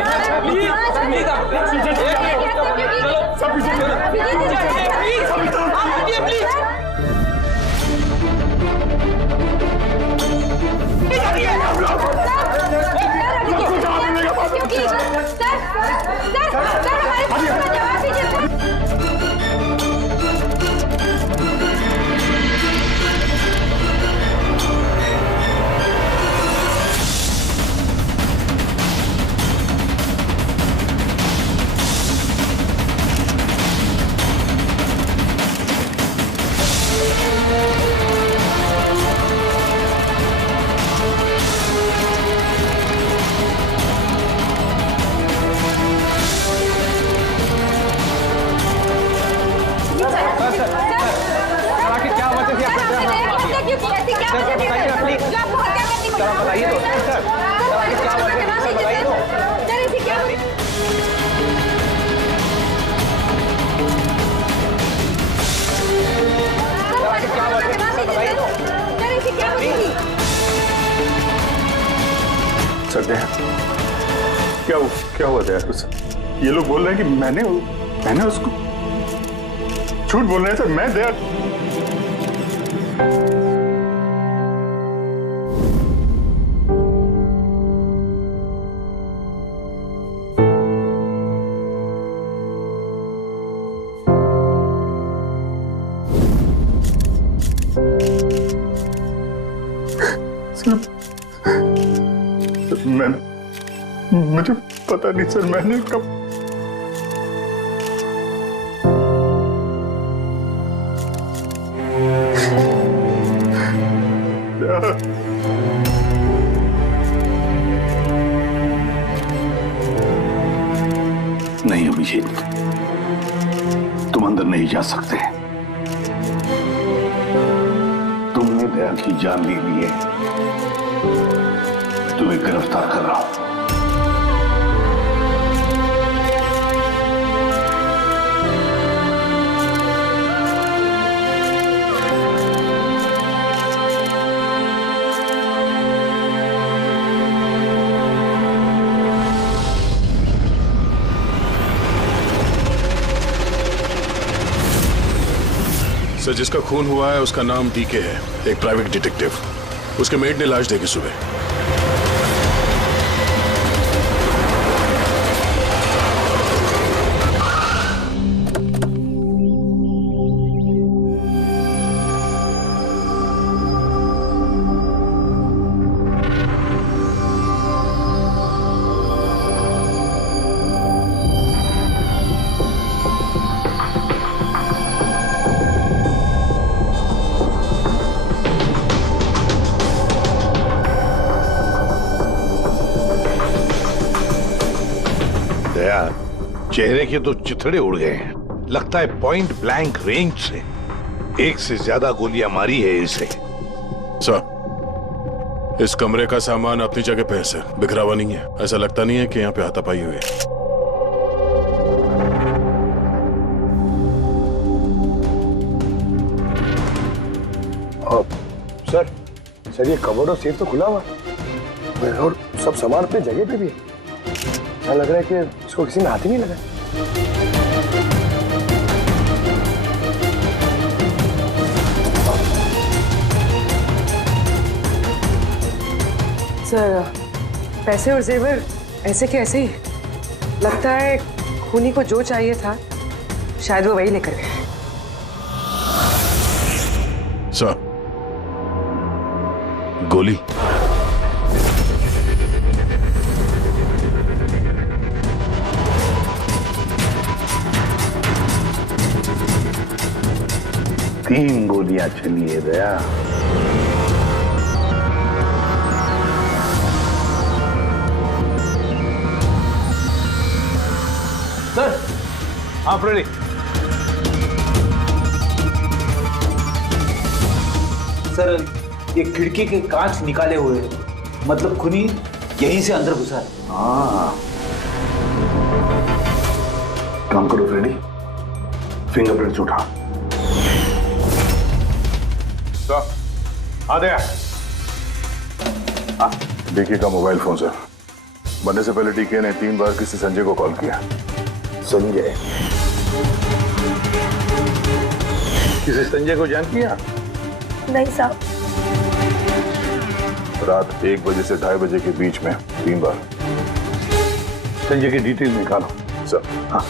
देखिए please please आप चलो सब पीछे प्लीज आप हटिए प्लीज। सर क्या हुआ दया? ये लोग बोल रहे हैं कि मैंने उसको झूठ बोल रहे हैं सर। मैं दया मुझे पता नहीं सर। मैंने कब नहीं अभिजीत, तुम अंदर नहीं जा सकते। तुमने दया की जान ले ली है। तुम्हें गिरफ्तार कर रहा हूं। सर, जिसका खून हुआ है उसका नाम डीके है, एक प्राइवेट डिटेक्टिव। उसके मेड ने लाश देखी सुबह। चेहरे के तो चिथड़े उड़ गए हैं। लगता है पॉइंट ब्लैंक रेंज से एक से ज्यादा गोलियां मारी है इसे। सर, इस कमरे का सामान अपनी जगह पे है सर, बिखरा हुआ नहीं है। ऐसा लगता नहीं है कि यहाँ पे हाथापाई हुई है। सर ये कबर्ड और सेफ तो खुला हुआ है और सब सामान अपनी जगह पे भी है। ऐसा लग रहा है कि इसको किसी ने हाथ ही नहीं लगाया। सर, पैसे और जेवर ऐसे के ऐसे ही। लगता है खूनी को जो चाहिए था शायद वो वही लेकर गए। सर, गोली। तीन गोलियां चली है दया। सर, आप रेडी? सर, ये खिड़की के कांच निकाले हुए हैं, मतलब खूनी यहीं से अंदर घुसा है। हाँ, काम करो फ्रेडी, फिंगरप्रिंट्स उठा। आ गया। देखिएगा मोबाइल फोन सर। मरने से पहले डीके ने 3 बार किसी संजय को कॉल किया। संजय? किसी संजय को जान किया? नहीं साहब। रात 1 बजे से 2:30 बजे के बीच में 3 बार। संजय की डिटेल निकालो। सर। हाँ,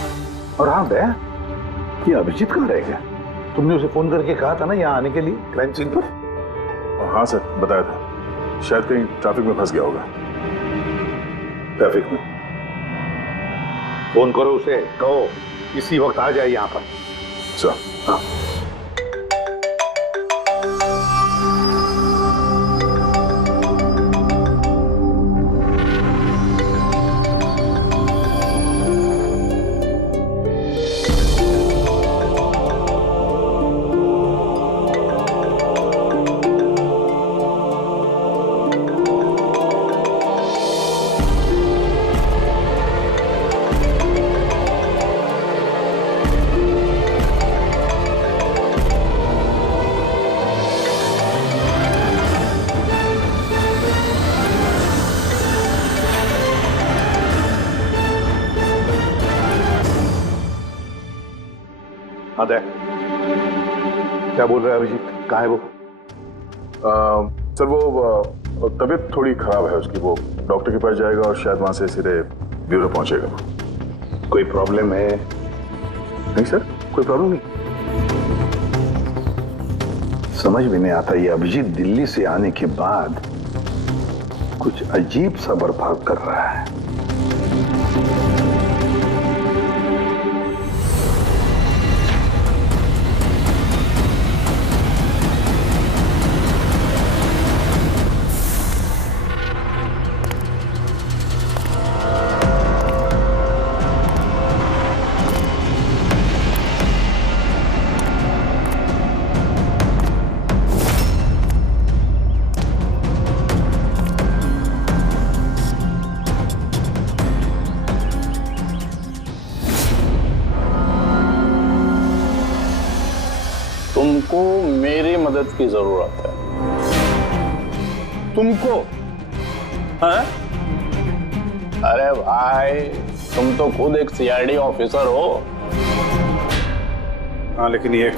और हाँ भैया, ये अभिजीत कहाँ रह गया? तुमने उसे फोन करके कहा था ना यहाँ आने के लिए क्राइम सीन पर? हाँ सर, बताया था। शायद कहीं ट्रैफिक में फंस गया होगा। ट्रैफिक में? फोन करो उसे, कहो इसी वक्त आ जाए यहाँ पर। सर। हाँ। हाँ दे, क्या बोल रहा है अभिजीत? कहाँ है वो? सर वो तबीयत थोड़ी खराब है उसकी। वो डॉक्टर के पास जाएगा और शायद वहां से सीधे ब्यूरो पहुंचेगा। कोई प्रॉब्लम है? नहीं सर, कोई प्रॉब्लम नहीं। समझ में नहीं आता, ये अभिजीत दिल्ली से आने के बाद कुछ अजीब सा बर्ताव कर रहा है। तुमको मेरी मदद की जरूरत है। तुमको? हाँ? अरे भाई, तुम तो खुद एक सीआईडी ऑफिसर हो। हाँ, लेकिन ये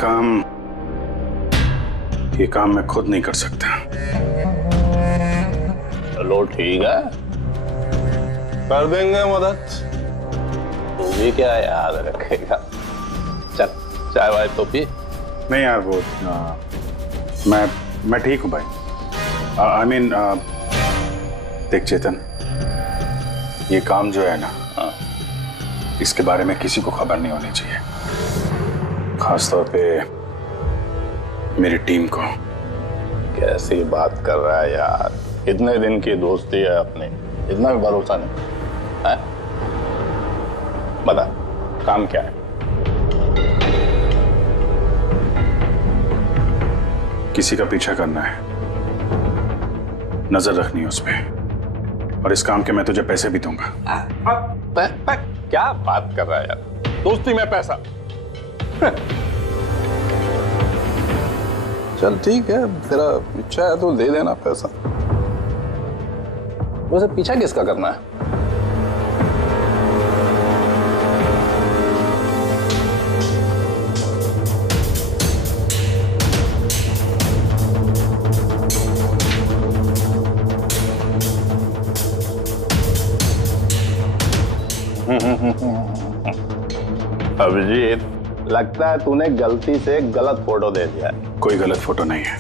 काम मैं खुद नहीं कर सकता। चलो ठीक है, कर देंगे मदद। तू भी क्या याद रखेगा? चल चाय वाय तो पी। नहीं यार, वो मैं ठीक हूँ भाई। आई मीन देख चेतन, ये काम जो है ना, इसके बारे में किसी को खबर नहीं होनी चाहिए, खासतौर पे मेरी टीम को। कैसी बात कर रहा है यार? इतने दिन की दोस्ती है अपनी, इतना भी भरोसा नहीं है? बता, काम क्या है? किसी का पीछा करना है, नजर रखनी है उस पे, और इस काम के मैं तुझे पैसे भी दूंगा। क्या बात कर रहा है यार? दोस्ती में पैसा? चल ठीक है, तेरा इच्छा है तो दे देना पैसा। वैसे पीछा किसका करना है? अभिजीत, लगता है तूने गलती से गलत फोटो दे दिया है। कोई गलत फोटो नहीं है,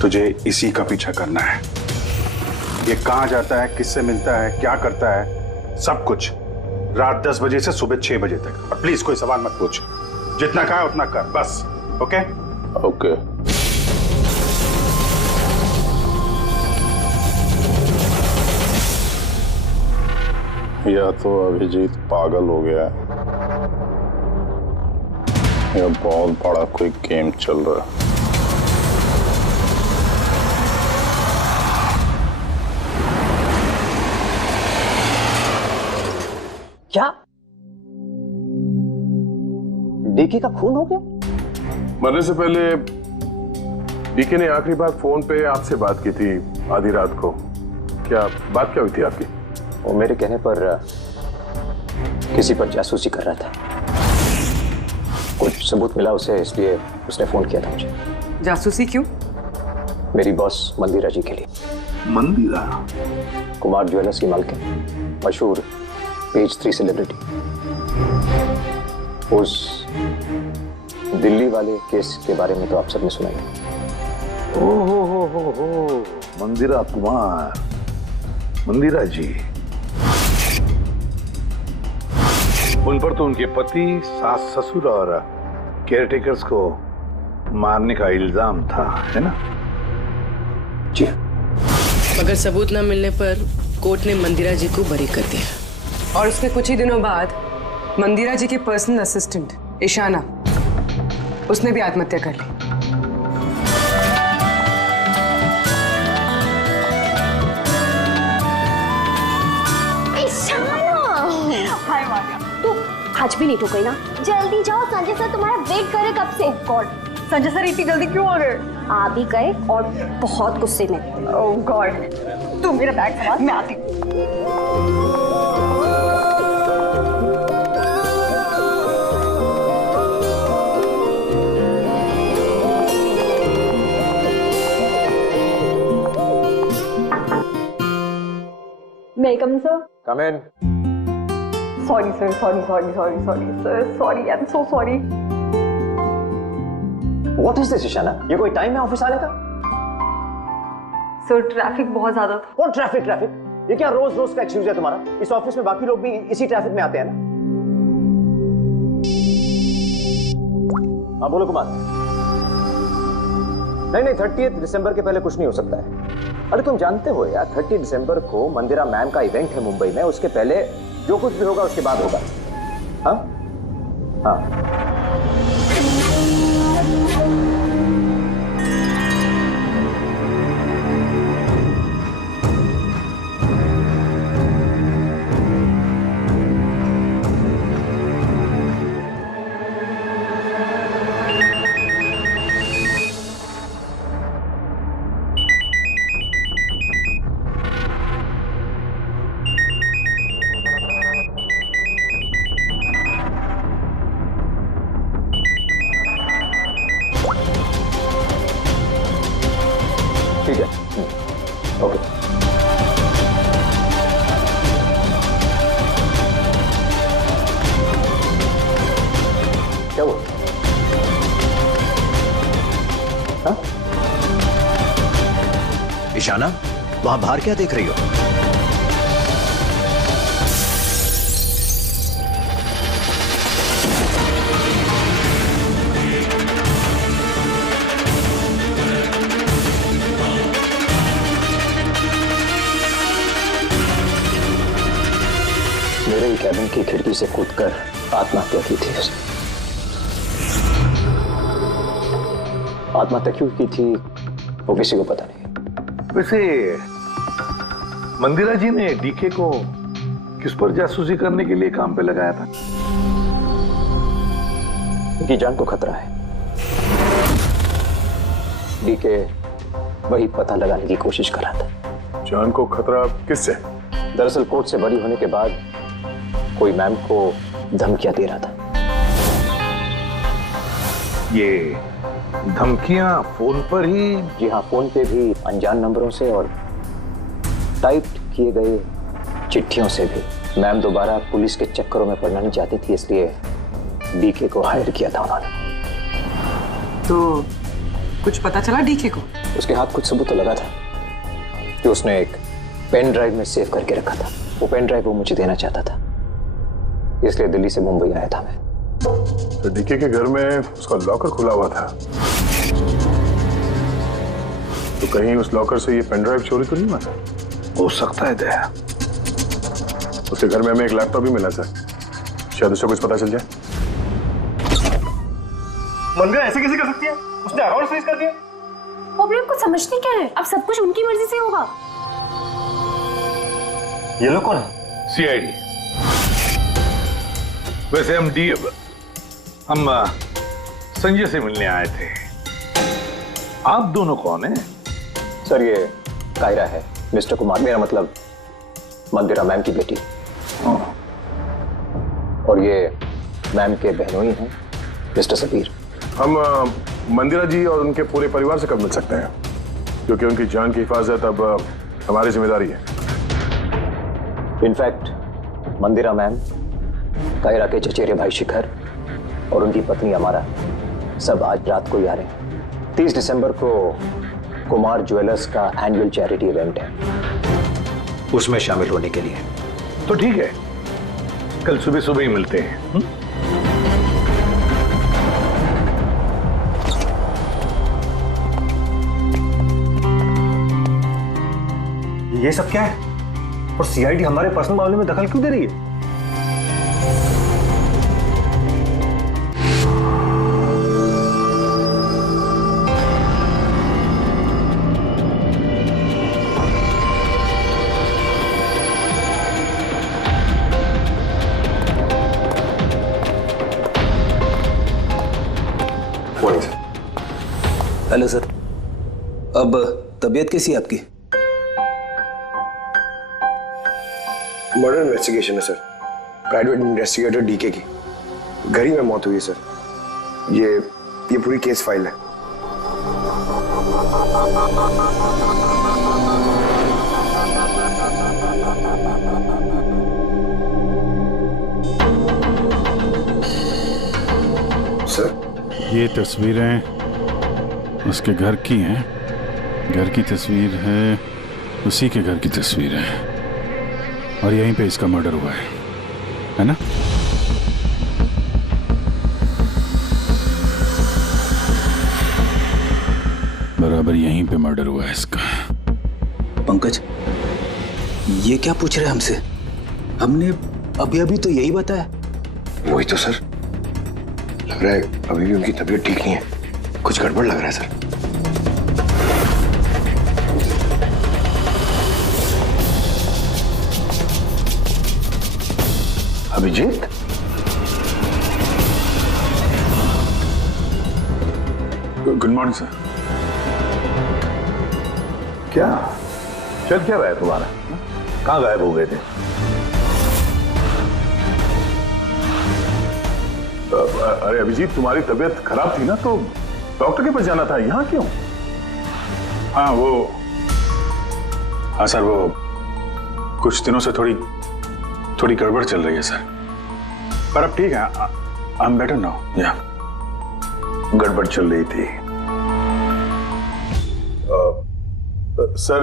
तुझे इसी का पीछा करना है। ये कहाँ जाता है, किससे मिलता है, क्या करता है, सब कुछ रात 10 बजे से सुबह 6 बजे तक। और प्लीज कोई सवाल मत पूछ, जितना कहा उतना कर बस। ओके? ओके। या तो अभिजीत पागल हो गया है, या बहुत बड़ा कोई गेम चल रहा है। क्या डीके का खून हो गया? मरने से पहले डीके ने आखिरी बार फोन पे आपसे बात की थी आधी रात को। क्या बात क्या हुई थी आपकी? वो मेरे कहने पर किसी पर जासूसी कर रहा था। कुछ सबूत मिला उसे, इसलिए उसने फोन किया था मुझे। जासूसी क्यों? मेरी बॉस मंदिरा जी के लिए। मंदिरा? कुमार ज्वेलर्स की मालकिन, मशहूर पेज 3 सेलिब्रिटी। उस दिल्ली वाले केस के बारे में तो आप सबने सुना ही। हो मंदिरा कुमार, मंदिरा जी। उन पर तो उनके पति, सास ससुर और केयरटेकर्स को मारने का इल्जाम था, है ना? जी। मगर सबूत न मिलने पर कोर्ट ने मंदिरा जी को बरी कर दिया। और उसके कुछ ही दिनों बाद मंदिरा जी की पर्सनल असिस्टेंट ईशाना, उसने भी आत्महत्या कर ली। हाय मारिया, तू आज भी नहीं ठुक गई ना? जल्दी जाओ, संजय सर तुम्हारा वेट कर रहे कब से। गॉड, संजय सर इतनी जल्दी क्यों आ गए? आ भी गए और बहुत गुस्से में। ओह गॉड, तू मेरा बैग संभाल, मैं आती हूँ। May I come in, sir? Come in. Sorry, sir. Sorry, sir. Sorry, I'm so sorry. What is this, Ishana? ये कोई टाइम है ऑफिस आने का? सर ट्रैफिक बहुत ज्यादा था। कौन ट्रैफिक? ये क्या रोज रोज का एक्सक्यूज है तुम्हारा? इस ऑफिस में बाकी लोग भी इसी ट्रैफिक में आते हैं ना? हाँ बोलो कुमार। नहीं, 30 दिसंबर के पहले कुछ नहीं हो सकता है। अरे तुम जानते हो यार, 30 दिसंबर को मंदिरा मैम का इवेंट है मुंबई में। उसके पहले जो कुछ भी होगा उसके बाद होगा। हाँ हाँ। ठीक है, ओके। क्या हुआ? हाँ? ईशाना, वहां बाहर क्या देख रही हो? मेरे ही कैबिन की खिड़की से कूदकर आत्महत्या की थी उसने। आत्महत्या क्यों की थी वो किसी को पता नहीं। वैसे मंदिरा जी ने डीके को किस पर जासूसी करने के लिए काम पे लगाया था? उनकी जान को खतरा है। डीके वही पता लगाने की कोशिश कर रहा था। जान को खतरा किससे? दरअसल कोर्ट से बरी होने के बाद कोई मैम को धमकियां दे रहा था। ये धमकियां फोन पर ही? जी हाँ, फोन पे भी, अनजान नंबरों से और टाइप किए गए चिट्ठियों से भी। मैम दोबारा पुलिस के चक्करों में पड़ना नहीं चाहती थी, इसलिए डीके को हायर किया था उन्होंने। तो कुछ पता चला डीके को? उसके हाथ कुछ सबूत तो लगा था कि उसने एक पेन ड्राइव में सेव करके रखा था। वो पेन ड्राइव वो मुझे देना चाहता था, इसलिए दिल्ली से मुंबई आया था मैं। तो डीके के घर में उसका लॉकर खुला हुआ था, तो कहीं उस लॉकर से ये पेन ड्राइव चोरी तो नहीं हुआ था? हो सकता है दया। उसके घर में हमें एक लैपटॉप भी मिला था, शायद उससे कुछ पता चल जाए। मंदिरा ऐसे कैसे कर सकती है? उसने अकाउंट फ्रीज कर दिया। वो भी आपको समझते क्या है? अब सब कुछ उनकी मर्जी से होगा। ये लोग कौन है? सीआईडी। वैसे हम संजय से मिलने आए थे। आप दोनों कौन हैं? सर ये कायरा है, मिस्टर कुमार, मेरा मतलब मंदिरा मैम की बेटी। और ये मैम के बहनोई हैं मिस्टर सबीर। हम मंदिरा जी और उनके पूरे परिवार से कब मिल सकते हैं, क्योंकि उनकी जान की हिफाजत अब हमारी जिम्मेदारी है। इनफैक्ट मंदिरा मैम, कायरा के चचेरे भाई शिखर और उनकी पत्नी अमारा सब आज रात को ही आ रहे हैं। 30 दिसंबर को कुमार ज्वेलर्स का एनुअल चैरिटी इवेंट है, उसमें शामिल होने के लिए। तो ठीक है, कल सुबह सुबह ही मिलते हैं। ये सब क्या है? और सीआईडी हमारे पर्सनल मामले में दखल क्यों दे रही है? हेलो सर, अब तबीयत कैसी है आपकी? मर्डर इन्वेस्टिगेशन है सर, प्राइवेट इन्वेस्टिगेटर डीके की घर ही में मौत हुई है सर। ये पूरी केस फाइल है। सर, ये तस्वीरें उसके घर की हैं। घर की तस्वीर है, उसी के घर की तस्वीर है, और यहीं पे इसका मर्डर हुआ है ना? बराबर यहीं पे मर्डर हुआ है इसका। पंकज, ये क्या पूछ रहे हैं हमसे? हमने अभी अभी तो यही बताया। वही तो सर, लग रहा है अभी भी उनकी तबीयत ठीक नहीं है, कुछ गड़बड़ लग रहा है sir. Abhijeet, good morning sir. क्या चल क्या रहा है तुम्हारा? कहाँ गायब हो गए थे? अरे अभिजीत, तुम्हारी तबीयत खराब थी ना, तो डॉक्टर के पास जाना था, यहाँ क्यों? हाँ सर, वो कुछ दिनों से थोड़ी गड़बड़ चल रही है सर, पर अब ठीक है। I am better now. या गड़बड़ चल रही थी। सर,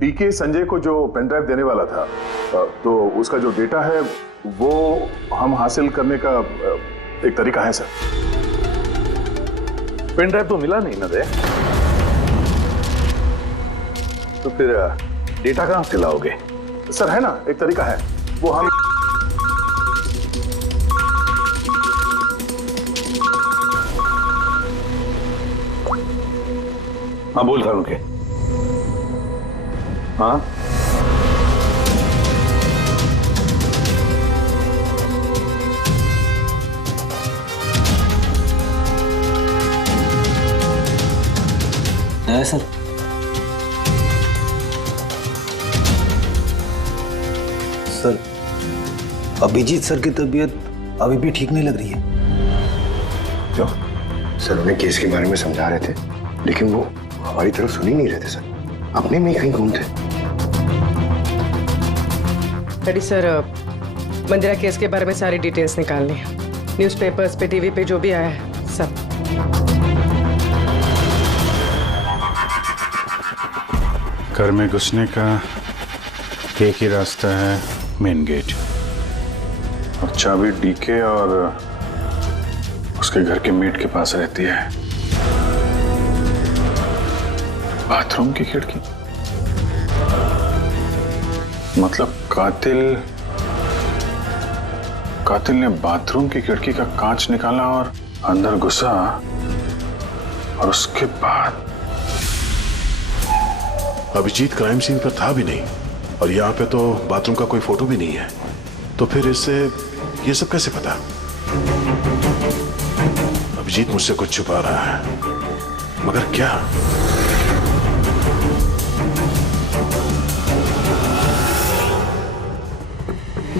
डीके संजय को जो पेन ड्राइव देने वाला था, तो उसका जो डेटा है वो हम हासिल करने का एक तरीका है सर। पेन ड्राइव तो मिला नहीं ना दे, तो फिर डेटा कहां से लाओगे? सर है ना, एक तरीका है, वो हम हाँ बोल था उनके। हाँ है सर। सर, अभिजीत सर की तबीयत अभी भी ठीक नहीं लग रही है। क्यों? सर उन्हें केस के बारे में समझा रहे थे, लेकिन वो हमारी तरफ सुन ही नहीं रहे थे सर, अपने में ही कहीं घूम थे। डैडी सर, मंदिरा केस के बारे में सारी डिटेल्स निकालनी है, न्यूज़पेपर्स पे, टीवी पे जो भी आया है सब। घर में घुसने का एक ही रास्ता है, मेन गेट, और चाबी डीके और उसके घर के मेट के पास रहती है। बाथरूम की खिड़की, मतलब कातिल ने बाथरूम की खिड़की का कांच निकाला और अंदर घुसा, और उसके बाद अभिजीत क्राइम सीन पर था भी नहीं, और यहाँ पे तो बाथरूम का कोई फोटो भी नहीं है, तो फिर इससे ये सब कैसे पता? अभिजीत मुझसे कुछ छुपा रहा है, मगर क्या?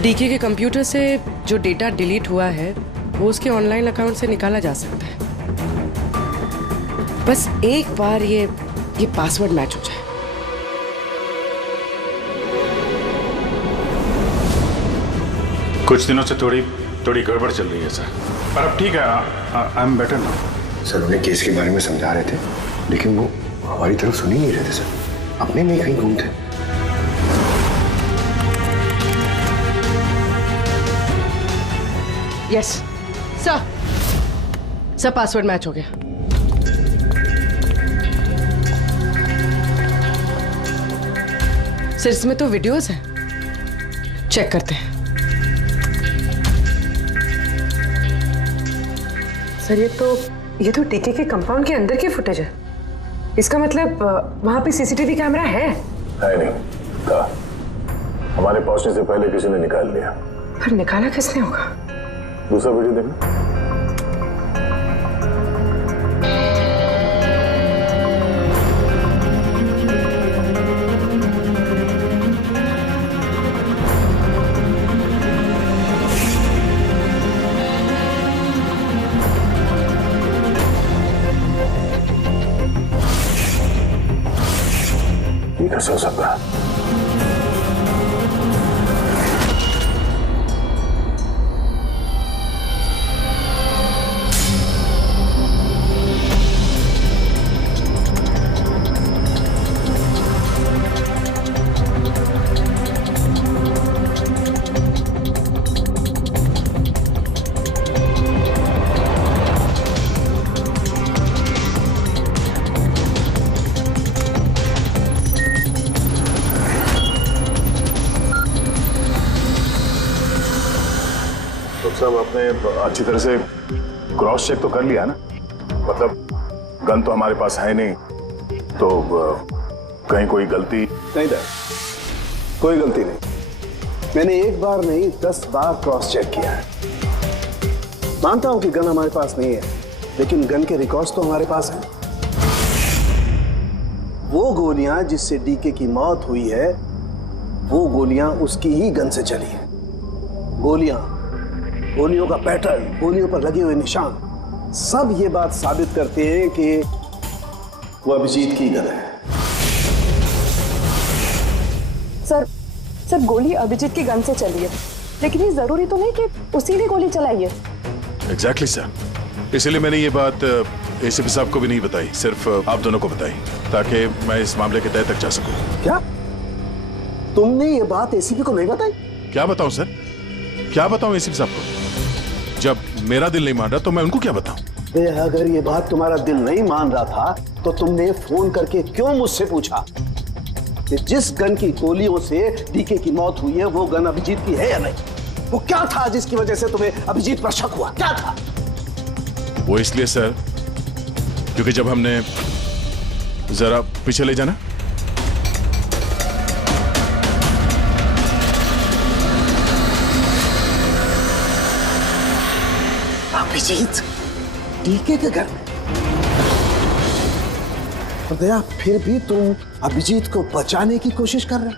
डीके के कंप्यूटर से जो डेटा डिलीट हुआ है वो उसके ऑनलाइन अकाउंट से निकाला जा सकता है। बस एक बार ये पासवर्ड मैच हो जाए। कुछ दिनों से थोड़ी गड़बड़ चल रही है सर, पर अब ठीक है। I am better now. Sir उन्हें केस के बारे में समझा रहे थे, लेकिन वो हमारी तरफ सुन ही नहीं रहे थे सर, अपने में कहीं गुम थे। यस सर पासवर्ड मैच हो गया। सर इसमें तो वीडियोस हैं, चेक करते हैं। सर ये तो डीके के कंपाउंड के अंदर की फुटेज है। इसका मतलब वहां पे सीसीटीवी कैमरा है? नहीं था, हमारे पहुंचने से पहले किसी ने निकाल लिया। पर निकाला किसने होगा? दूसरा वीडियो देखना। कैसे हो सकता है? सब आपने अच्छी तरह से क्रॉस चेक तो कर लिया ना? मतलब गन तो हमारे पास है नहीं, तो कहीं कोई गलती नहीं था। कोई गलती नहीं। मैंने एक बार नहीं 10 बार क्रॉस चेक किया है। मानता हूं कि गन हमारे पास नहीं है, लेकिन गन के रिकॉर्ड्स तो हमारे पास हैं। वो गोलियां जिससे डीके की मौत हुई है, वो गोलियां उसकी ही गन से चली है। गोलियों का पैटर्न, गोलियों पर लगे हुए निशान, सब ये बात साबित करते हैं कि वो अभिजीत की गन है। सर गोली अभिजीत की गन से चली है, लेकिन ये जरूरी तो नहीं कि उसी ने गोली चलाई है। एग्जैक्टली सर, इसलिए मैंने ये बात एसीपी साहब को भी नहीं बताई, सिर्फ आप दोनों को बताई, ताकि मैं इस मामले के तह तक जा सकूं। क्या तुमने ये बात एसीपी को नहीं बताई? क्या बताऊं सर, क्या बताऊं एसीपी साहब को? जब मेरा दिल नहीं मान रहा तो मैं उनको क्या बताऊं? अगर ये बात तुम्हारा दिल नहीं मान रहा था तो तुमने फोन करके क्यों मुझसे पूछा कि जिस गन की गोलियों से डीके की मौत हुई है वो गन अभिजीत की है या नहीं? वो क्या था जिसकी वजह से तुम्हें अभिजीत पर शक हुआ? क्या था वो? इसलिए सर क्योंकि जब हमने, जरा पीछे ले जाना। अभिजीत डीके के घर में? दया, फिर भी तुम अभिजीत को बचाने की कोशिश कर रहे?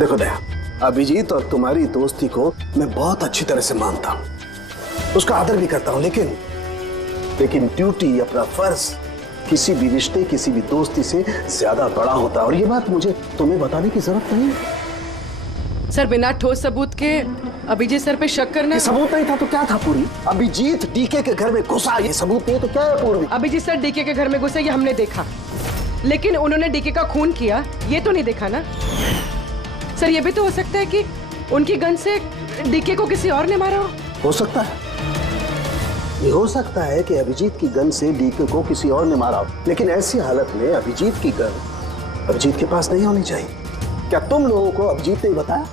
देखो दया, अभिजीत और तुम्हारी दोस्ती को मैं बहुत अच्छी तरह से मानता हूं, उसका आदर भी करता हूं, लेकिन ड्यूटी, अपना फर्ज किसी भी रिश्ते, किसी भी दोस्ती से ज्यादा बड़ा होता है, और ये बात मुझे तुम्हें बताने की जरूरत नहीं है। सर बिना ठोस सबूत के अभिजीत सर पे शक करना? सबूत नहीं था तो क्या था पूरी? अभिजीत डीके के घर में घुसा, ये सबूत नहीं तो क्या है पूर्वी? अभिजीत सर डीके के घर में घुसे ये हमने देखा, लेकिन उन्होंने डीके का खून किया ये तो नहीं देखा ना। सर ये भी तो हो सकता है कि उनकी गन से डीके को किसी और ने मारा हो सकता है, ये हो सकता है कि अभिजीत की गन से डीके को किसी और ने मारा हो, लेकिन ऐसी हालत में अभिजीत की गन अभिजीत के पास नहीं होनी चाहिए। क्या तुम लोगों को अभिजीत ने बताया?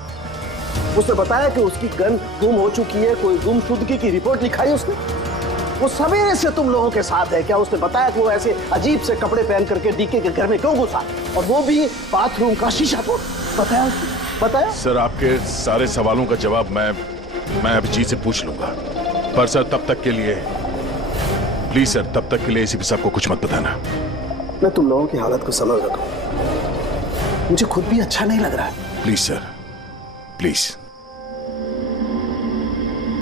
उसने बताया कि उसकी गन गुम हो चुकी है, कोई गुमशुदगी की रिपोर्ट लिखाई उसने? वो सवेरे से तुम लोगों के साथ है, क्या उसने बताया कि वो ऐसे अजीब से कपड़े पहन करके डीके के घर में क्यों घुसा, और वो भी बाथरूम का शीशा तोड़? बताया उसने? बताया? सर आपके सारे सवालों का जवाब मैं अभिजीत से पूछ लूंगा, पर सर तब तक के लिए प्लीज सर, तब तक के लिए एसीपी साहब को कुछ मत बताना। मैं तुम लोगों की हालत को समझ रहा हूं, मुझे खुद भी अच्छा नहीं लग रहा है। Please sir, please.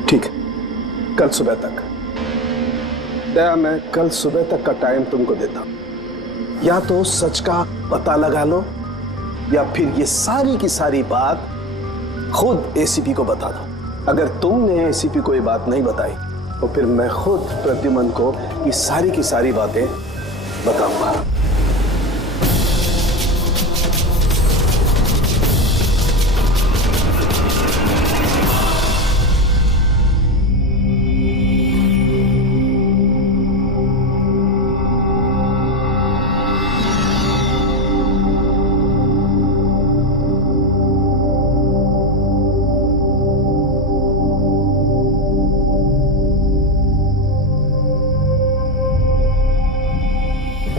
ठीक है, कल सुबह तक। दया, मैं कल सुबह तक का टाइम तुमको देता हूं। या तो सच का पता लगा लो या फिर ये सारी की सारी बात खुद एसीपी को बता दो। अगर तुमने एसीपी को ये बात नहीं बताई तो फिर मैं खुद प्रद्युमन को ये सारी की सारी बातें बताऊंगा।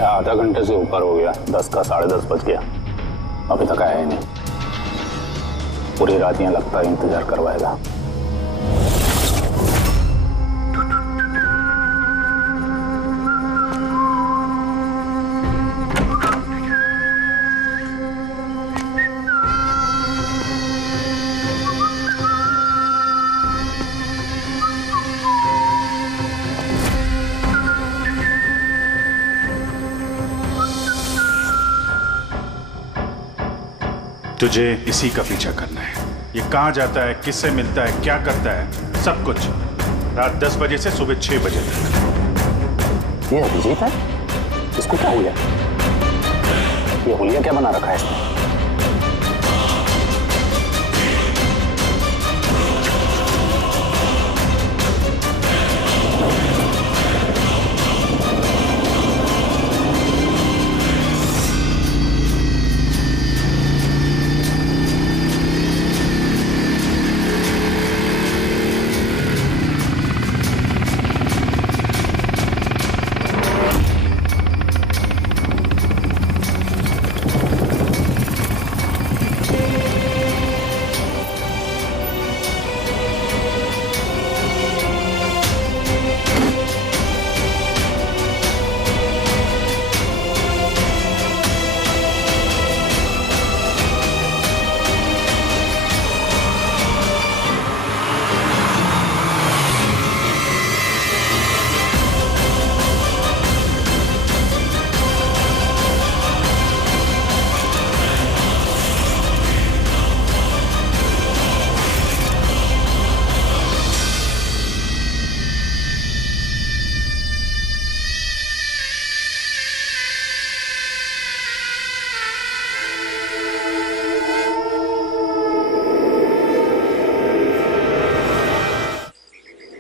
आधा घंटे से ऊपर हो गया, 10 का 10:30 बज गया, अभी तक आया ही नहीं। पूरी रात यहाँ लगता है इंतजार करवाएगा। तुझे इसी का पीछा करना है। ये कहाँ जाता है, किससे मिलता है, क्या करता है, सब कुछ रात 10 बजे से सुबह 6 बजे तक। ये अभिजीत है? इसको क्या हुआ? ये हुलिया क्या बना रखा है इसने?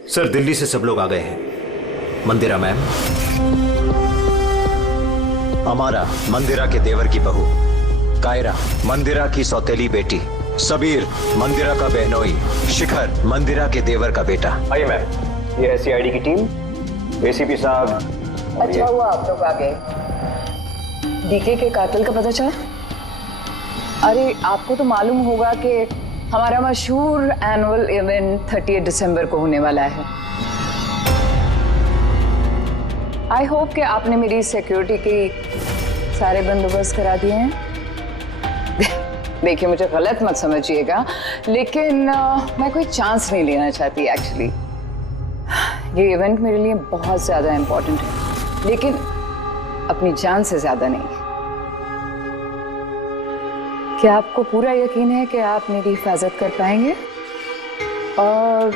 सर, दिल्ली से सब लोग आ गए हैं। मंदिरा मैम, अमारा मंदिरा के देवर की बहू, कायरा मंदिरा की सौतेली बेटी, सबीर मंदिरा का बहनोई, शिखर मंदिरा के देवर का बेटा। आइए मैम, ये है सीआईडी की टीम, एसीपी साहब। अच्छा हुआ आप लोग आ गए। डीके के कातिल का पता चला? अरे आपको तो मालूम होगा कि हमारा मशहूर एनुअल इवेंट 30 दिसंबर को होने वाला है। आई होप कि आपने मेरी सिक्योरिटी की सारे बंदोबस्त करा दिए हैं। देखिए, मुझे गलत मत समझिएगा, लेकिन मैं कोई चांस नहीं लेना चाहती एक्चुअली। ये इवेंट मेरे लिए बहुत ज्यादा इंपॉर्टेंट है, लेकिन अपनी जान से ज्यादा नहीं। क्या आपको पूरा यकीन है कि आप मेरी हिफाजत कर पाएंगे? और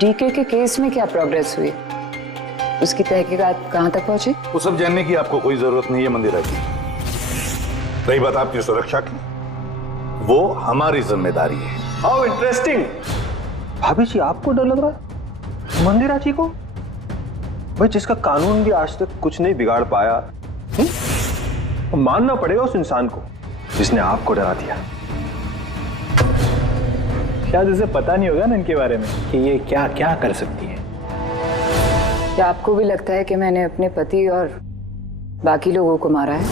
डीके के केस में क्या प्रोग्रेस हुई? उसकी तहकीकात कहां तक पहुंची? वो सब जानने की आपको कोई जरूरत नहीं है मंदिरा जी। रही बात आपकी सुरक्षा की, वो हमारी जिम्मेदारी है। How interesting. भाभी जी, आपको डर लग रहा है मंदिरा जी को? भाई, जिसका कानून भी आज तक कुछ नहीं बिगाड़ पाया, मानना पड़ेगा उस इंसान को जिसने आपको डरा दिया। शायद उसे पता नहीं होगा ना इनके बारे में कि ये क्या क्या कर सकती है। क्या आपको भी लगता है कि मैंने अपने पति और बाकी लोगों को मारा है?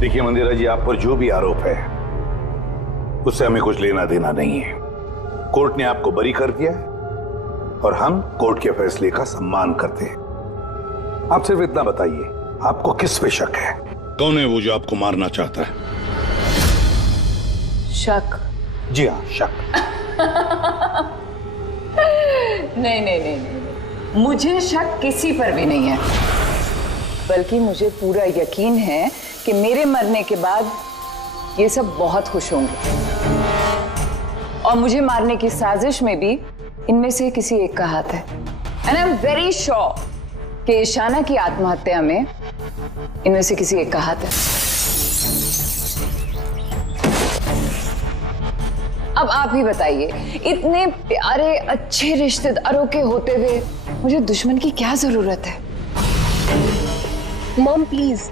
देखिए मंदिरा जी, आप पर जो भी आरोप है उससे हमें कुछ लेना देना नहीं है। कोर्ट ने आपको बरी कर दिया है और हम कोर्ट के फैसले का सम्मान करते हैं। आप सिर्फ इतना बताइए, आपको किस पे शक है? कौन है वो जो आपको मारना चाहता है? शक? जी हाँ, शक। नहीं, मुझे शक किसी पर भी नहीं है, बल्कि मुझे पूरा यकीन है कि मेरे मरने के बाद ये सब बहुत खुश होंगे और मुझे मारने की साजिश में भी इनमें से किसी एक का हाथ है। And I am very sure कि ईशाना की आत्महत्या में इनमें से किसी एक का हाथ है। अब आप ही बताइए, इतने प्यारे अच्छे रिश्तेदारों के होते हुए मुझे दुश्मन की क्या जरूरत है? मॉम प्लीज,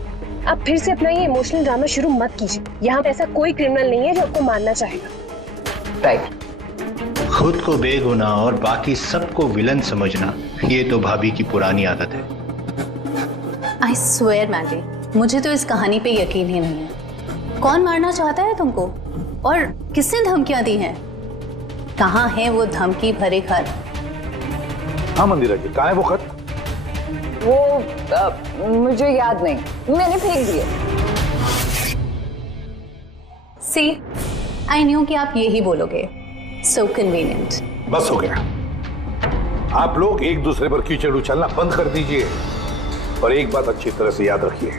आप फिर से अपना ये इमोशनल ड्रामा शुरू मत कीजिए। यहाँ पे ऐसा कोई क्रिमिनल नहीं है जो आपको मारना चाहेगा। राइट। खुद को बेगुनाह और बाकी सबको विलन समझना, ये तो भाभी की पुरानी आदत है। आई स्वेयर मैंडी, मुझे तो इस कहानी पे यकीन ही नहीं है। कौन मारना चाहता है तुमको और किसने धमकियां दी हैं? कहाँ है वो धमकी भरे खत? हाँ मंदिरा जी, कहाँ है वो खत? वो मुझे याद नहीं, मैंने फेंक दिए। सी, आई न्यू कि आप यही बोलोगे। सो कन्वीनियंट। बस हो गया। आप लोग एक दूसरे पर कीचड़ उछलना बंद कर दीजिए और एक बात अच्छी तरह से याद रखिए,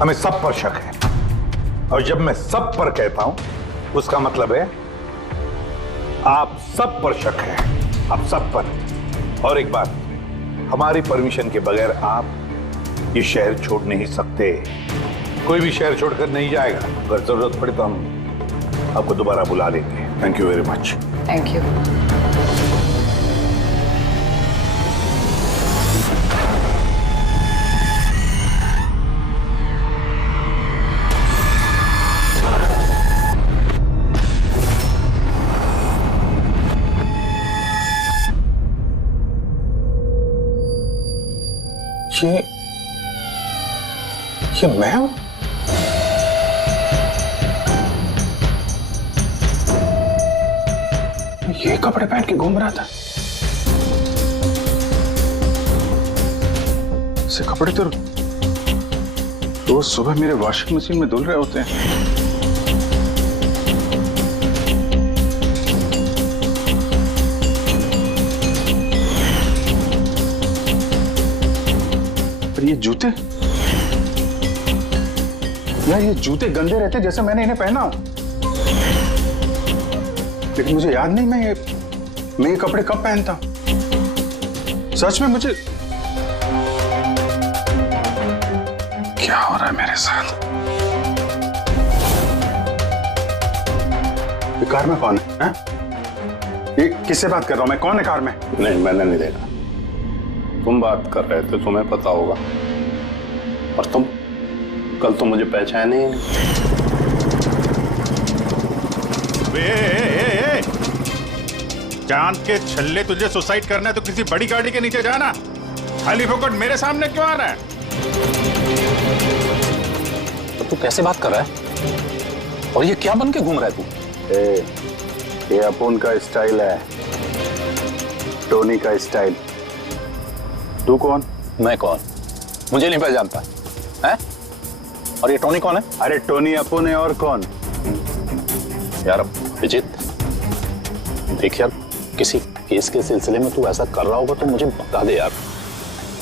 हमें सब पर शक है और जब मैं सब पर कहता हूं उसका मतलब है आप सब पर शक है, आप सब पर। और एक बात, हमारी परमिशन के बगैर आप ये शहर छोड़ नहीं सकते। कोई भी शहर छोड़कर नहीं जाएगा। अगर जरूरत पड़े तो हम आपको दोबारा बुला लेंगे। Thank you very much. Thank you. ये मैं हूं? ये कपड़े पहन के घूम रहा था। ऐसे कपड़े तो रोज सुबह मेरे वॉशिंग मशीन में धुल रहे होते हैं। पर ये जूते, यार ये जूते गंदे रहते जैसे मैंने इन्हें पहना हो। लेकिन मुझे याद नहीं मैं ये कपड़े कब पहनता। सच में मुझे क्या हो रहा है मेरे साथ? ये कार में कौन है? ये किससे बात कर रहा हूं मैं? कौन है कार में? नहीं, मैंने नहीं देखा। तुम बात कर रहे थे, तुम्हें पता होगा। और तुम कल तो मुझे पहचाने ही नहीं। चांद के छल्ले, तुझे सुसाइड करना है तो किसी बड़ी गाड़ी के नीचे जाना। खाली फोकट मेरे सामने क्यों आ रहा है? तो तू कैसे बात कर रहा है? और ये क्या बन के घूम रहा है तू? ये अपुन का स्टाइल है, टोनी का स्टाइल। तू कौन? मैं कौन? मुझे नहीं पहचानता है? और ये टोनी कौन है? अरे टोनी अपुन है और कौन? यार अभिजीत, देख यार, किसी केस के सिलसिले में तू ऐसा कर रहा होगा तो मुझे बता दे यार।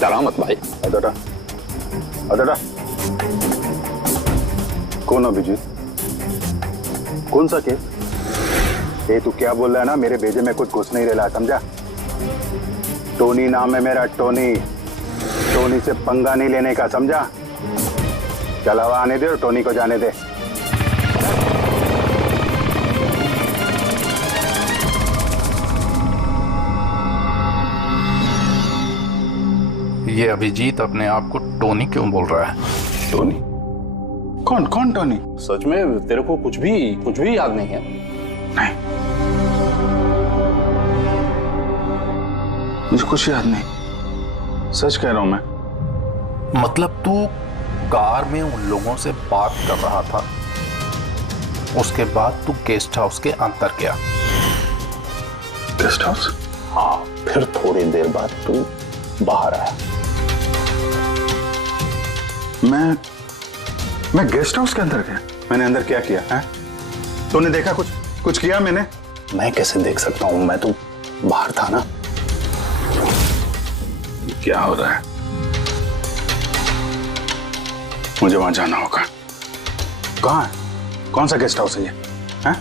डरा मत भाई। अदड़ा कौन अभिजीत? कौन सा केस? ये तू क्या बोल रहा है ना, मेरे भेजे में कुछ घुस नहीं रहा, समझा? टोनी नाम है मेरा, टोनी। टोनी से पंगा नहीं लेने का, समझा? चल हवा आने दे और टोनी को जाने दे। ये अभिजीत अपने आप को टोनी क्यों बोल रहा है? टोनी? कौन टोनी? सच में तेरे को कुछ भी याद नहीं है? नहीं, मुझे कुछ याद नहीं, सच कह रहा हूं मैं। मतलब तू कार में उन लोगों से बात कर रहा था, उसके बाद तू गेस्ट हाउस के अंदर गया। Guest house? हाँ, फिर थोड़ी देर बाद तू बाहर आया। मैं गेस्ट हाउस के अंदर गया? मैंने अंदर क्या किया है? तूने देखा कुछ किया मैंने? मैं कैसे देख सकता हूँ, मैं तो बाहर था ना। क्या हो रहा है? मुझे वहां जाना होगा। कहाँ है? कौन सा गेस्ट हाउस है ये? हैं?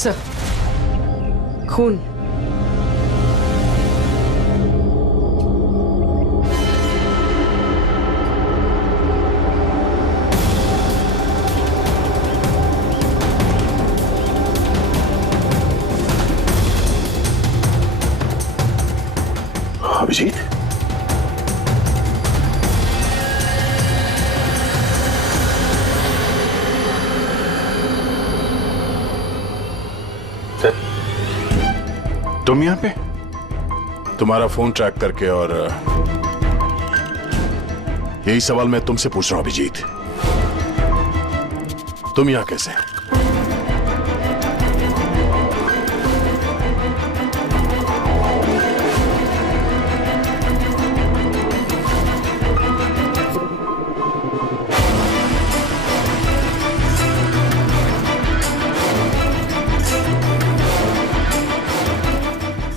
सर, खून। अभिजीत, तुम यहाँ पे? तुम्हारा फोन ट्रैक करके, और यही सवाल मैं तुमसे पूछ रहा हूं अभिजीत, तुम यहाँ कैसे?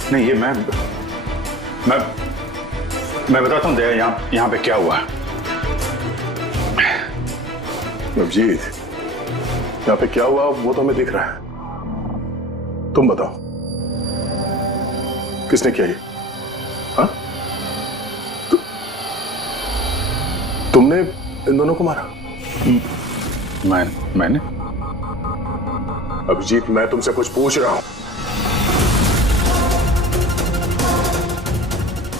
नहीं, ये मैं बताता हूँ दया, यहाँ पे क्या हुआ। अभिजीत, यहाँ पे क्या हुआ वो तो हमें दिख रहा है। तुम बताओ, किसने किया ये? हाँ? तुमने इन दोनों को मारा? मैंने? अभिजीत, मैं तुमसे कुछ पूछ रहा हूं।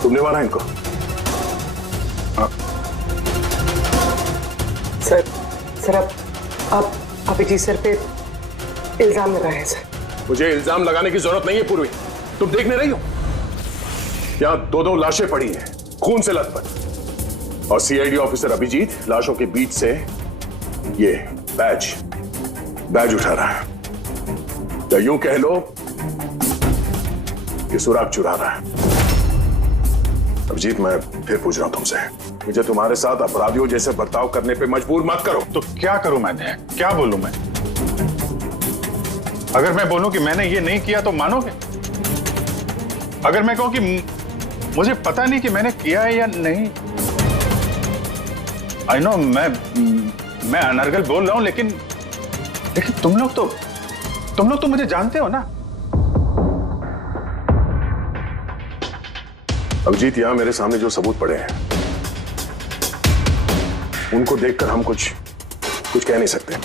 तुमने मारा इनको? सर आप अभिजीत सर पे इल्जाम लगाए हैं सर। मुझे इल्जाम लगाने की जरूरत नहीं है पूर्वी, तुम देख नहीं रही हो? यहां दो लाशें पड़ी हैं, खून से लथपथ, और सीआईडी ऑफिसर अभिजीत लाशों के बीच से ये बैज उठा रहा है, या यूं कह लो कि सुराग चुरा रहा है। अभिजीत, मैं फिर पूछ रहा हूं तुमसे, मुझे तुम्हारे साथ अपराधियों जैसे बर्ताव करने पे मजबूर मत करो। तो क्या करूं मैंने? क्या बोलूं मैं? अगर मैं बोलूं कि मैंने ये नहीं किया तो मानोगे? अगर मैं कहूं कि मुझे पता नहीं कि मैंने किया है या नहीं? आई नो, मैं अनर्गल बोल रहा हूं, लेकिन तुम लोग तो मुझे जानते हो ना। अभिजीत, यहां मेरे सामने जो सबूत पड़े हैं उनको देखकर हम कुछ कह नहीं सकते।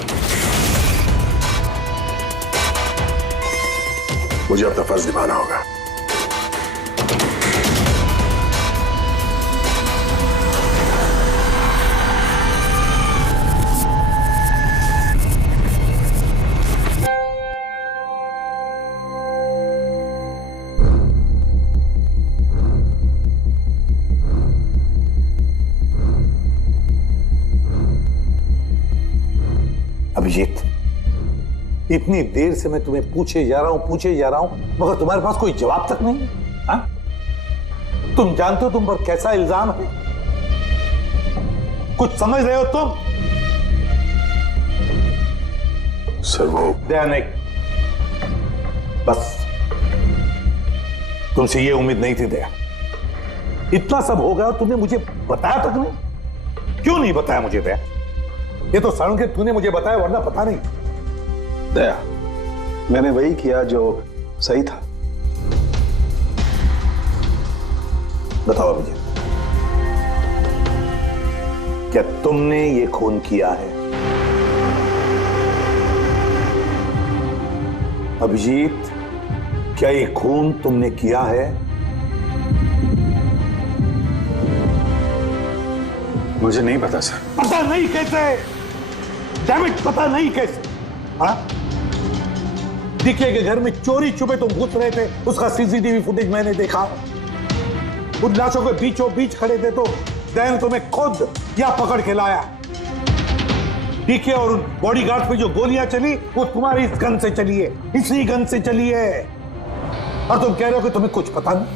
मुझे अपना फर्ज निभाना होगा। अभिजीत, इतनी देर से मैं तुम्हें पूछे जा रहा हूं, मगर तुम्हारे पास कोई जवाब तक नहीं है। हाँ? तुम जानते हो तुम पर कैसा इल्जाम है? कुछ समझ रहे हो तुम? सर, वो दया नहीं, बस तुमसे ये उम्मीद नहीं थी दया। इतना सब हो गया और तुमने मुझे बताया तक नहीं। क्यों नहीं बताया मुझे दया? ये तो सड़न के तूने मुझे बताया, वरना पता नहीं। दया, मैंने वही किया जो सही था। बताओ अभिजीत, क्या तुमने ये खून किया है? अभिजीत, क्या ये खून तुमने किया है? मुझे नहीं पता सर। पता नहीं कैसे? डैमिट, पता नहीं कैसे? हाँ? डीके के घर में चोरी छुपे तुम घुस रहे थे, उसका सीसीटीवी फुटेज मैंने देखा। उन लाशों के बीचों बीच खड़े थे तो दैन तुम्हें खुद या पकड़ के लाया। डीके और उन बॉडीगार्ड पे जो गोलियां चली वो तुम्हारी इस गन से चली है, इसी गन से चली है। और तुम कह रहे हो कि तुम्हें कुछ पता नहीं।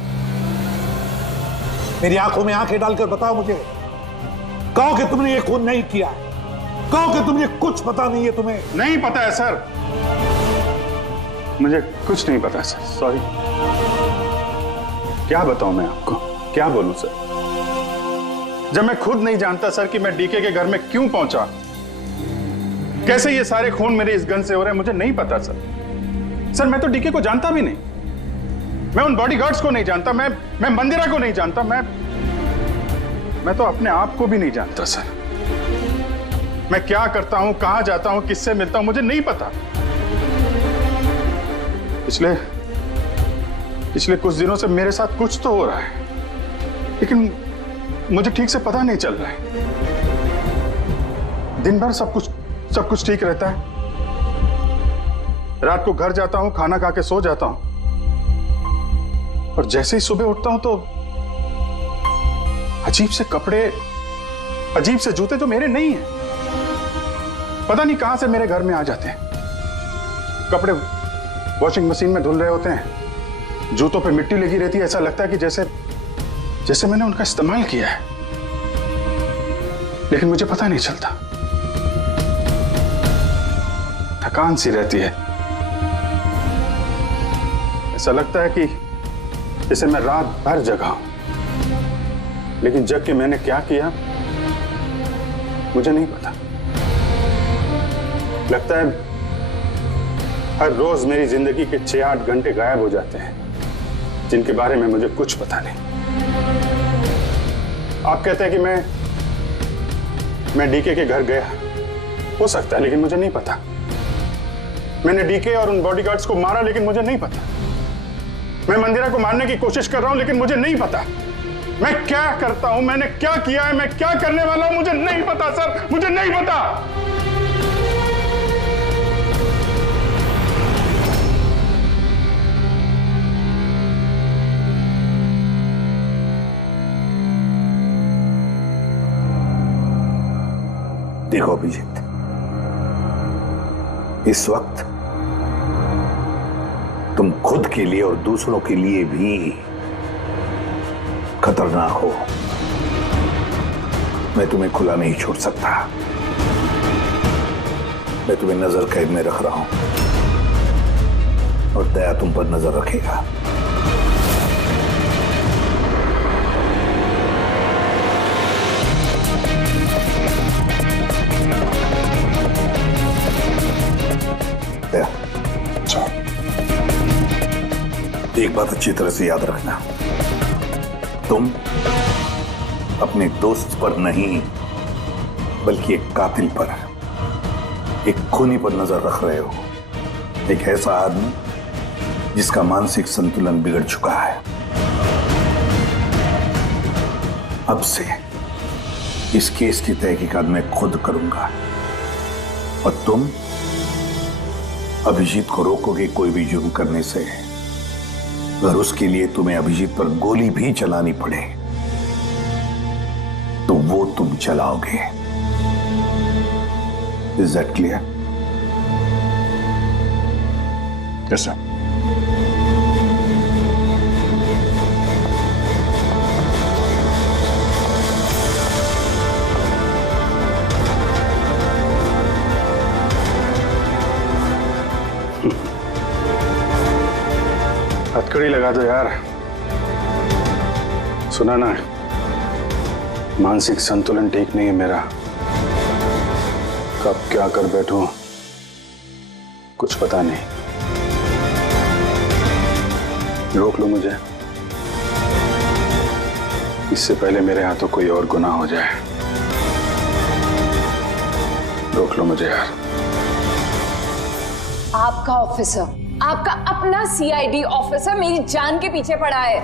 मेरी आंखों में आंखें डालकर बताओ मुझे, कहो कि तुमने ये खून नहीं किया, कहो कि तुमने कुछ पता नहीं है। तुम्हें नहीं पता है सर, मुझे कुछ नहीं पता सर, सॉरी। क्या बताऊं मैं आपको, क्या बोलूं सर, जब मैं खुद नहीं जानता सर कि मैं डीके के घर में क्यों पहुंचा, कैसे ये सारे खून मेरे इस गन से हो रहे हैं, मुझे नहीं पता सर। सर मैं तो डीके को जानता भी नहीं, मैं उन बॉडीगार्ड्स को नहीं जानता, मैं मंदिरा को नहीं जानता, मैं तो अपने आप को भी नहीं जानता सर। मैं क्या करता हूं, कहां जाता हूं, किससे मिलता हूं, मुझे नहीं पता। पिछले कुछ दिनों से मेरे साथ कुछ तो हो रहा है, लेकिन मुझे ठीक से पता नहीं चल रहा है। दिन भर सब कुछ ठीक रहता है, रात को घर जाता हूं, खाना खा के सो जाता हूं, और जैसे ही सुबह उठता हूं तो अजीब से कपड़े, अजीब से जूते जो मेरे नहीं हैं, पता नहीं कहां से मेरे घर में आ जाते हैं। कपड़े वॉशिंग मशीन में धुल रहे होते हैं, जूतों पे मिट्टी लगी रहती है, ऐसा लगता है कि जैसे मैंने उनका इस्तेमाल किया है, लेकिन मुझे पता नहीं चलता। थकान सी रहती है, ऐसा लगता है कि जैसे मैं रात भर जगा हूं, लेकिन जग के मैंने क्या किया मुझे नहीं पता। लगता है हर रोज मेरी जिंदगी के 6-8 घंटे गायब हो जाते हैं, जिनके बारे में मुझे कुछ पता नहीं। आप कहते हैं कि मैं डीके के घर गया, हो सकता है, लेकिन मुझे नहीं पता। मैंने डीके और उन बॉडीगार्ड्स को मारा, लेकिन मुझे नहीं पता। मैं मंदिरा को मारने की कोशिश कर रहा हूं, लेकिन मुझे नहीं पता। मैं क्या करता हूं, मैंने क्या किया है, मैं क्या करने वाला हूं, मुझे नहीं पता सर, मुझे नहीं पता। देखो अभिजीत, इस वक्त तुम खुद के लिए और दूसरों के लिए भी खतरनाक हो। मैं तुम्हें खुला नहीं छोड़ सकता, मैं तुम्हें नजर कैद में रख रहा हूं, और दया तुम पर नजर रखेगा। एक बात अच्छी तरह से याद रखना, तुम अपने दोस्त पर नहीं, बल्कि एक कातिल पर, एक खूनी पर नजर रख रहे हो। एक ऐसा आदमी जिसका मानसिक संतुलन बिगड़ चुका है। अब से इस केस की तहकीकात मैं खुद करूंगा, और तुम अभिजीत को रोकोगे कोई भी जुर्म करने से। अगर उसके लिए तुम्हें अभिजीत पर गोली भी चलानी पड़े तो वो तुम चलाओगे। Is that clear? Yes sir. हथकड़ी लगा दो यार। सुना ना, मानसिक संतुलन ठीक नहीं है मेरा, कब क्या कर बैठूं कुछ पता नहीं। रोक लो मुझे, इससे पहले मेरे हाथों कोई और गुनाह हो जाए। रोक लो मुझे यार। आपका ऑफिसर, आपका अपना सीआईडी ऑफिसर मेरी जान के पीछे पड़ा है।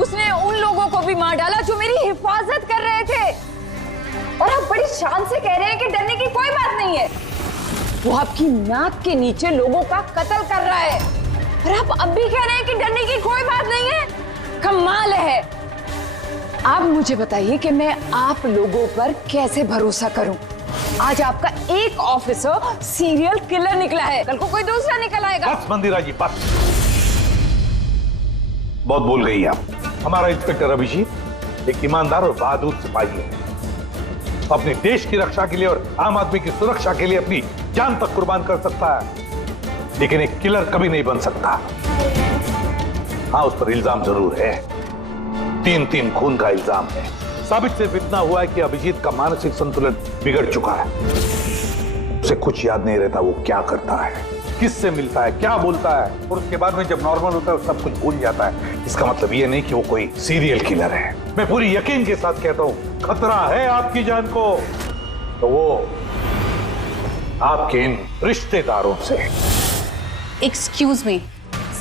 उसने उन लोगों को भी मार डाला जो मेरी हिफाजत कर रहे थे, और आप बड़ी शान से कह रहे हैं कि डरने की कोई बात नहीं है। वो आपकी नाक के नीचे लोगों का कत्ल कर रहा है, और आप अब भी कह रहे हैं कि डरने की कोई बात नहीं है। कमाल है। आप मुझे बताइए कि मैं आप लोगों पर कैसे भरोसा करूं? आज आपका एक ऑफिसर सीरियल किलर निकला है, कल को कोई दूसरा निकल आएगा। बस मंदिरा जी बस, बहुत बोल गई आप। हमारा इंस्पेक्टर अभिजीत एक ईमानदार और बहादुर सिपाही है, अपने देश की रक्षा के लिए और आम आदमी की सुरक्षा के लिए अपनी जान तक कुर्बान कर सकता है, लेकिन एक किलर कभी नहीं बन सकता। हाँ, उस पर इल्जाम जरूर है, 3 खून का इल्जाम है। साबित सिर्फ इतना हुआ है कि अभिजीत का मानसिक संतुलन बिगड़ चुका है, उसे कुछ याद नहीं रहता वो क्या करता है, किससे मिलता है, क्या बोलता है, और उसके बाद में जब नॉर्मल होता है सब कुछ भूल जाता है। इसका मतलब ये नहीं कि वो कोई सीरियल किलर है। मैं पूरी यकीन के साथ कहता हूं, खतरा है आपकी जान को तो वो आपके इन रिश्तेदारों से। एक्सक्यूज मी,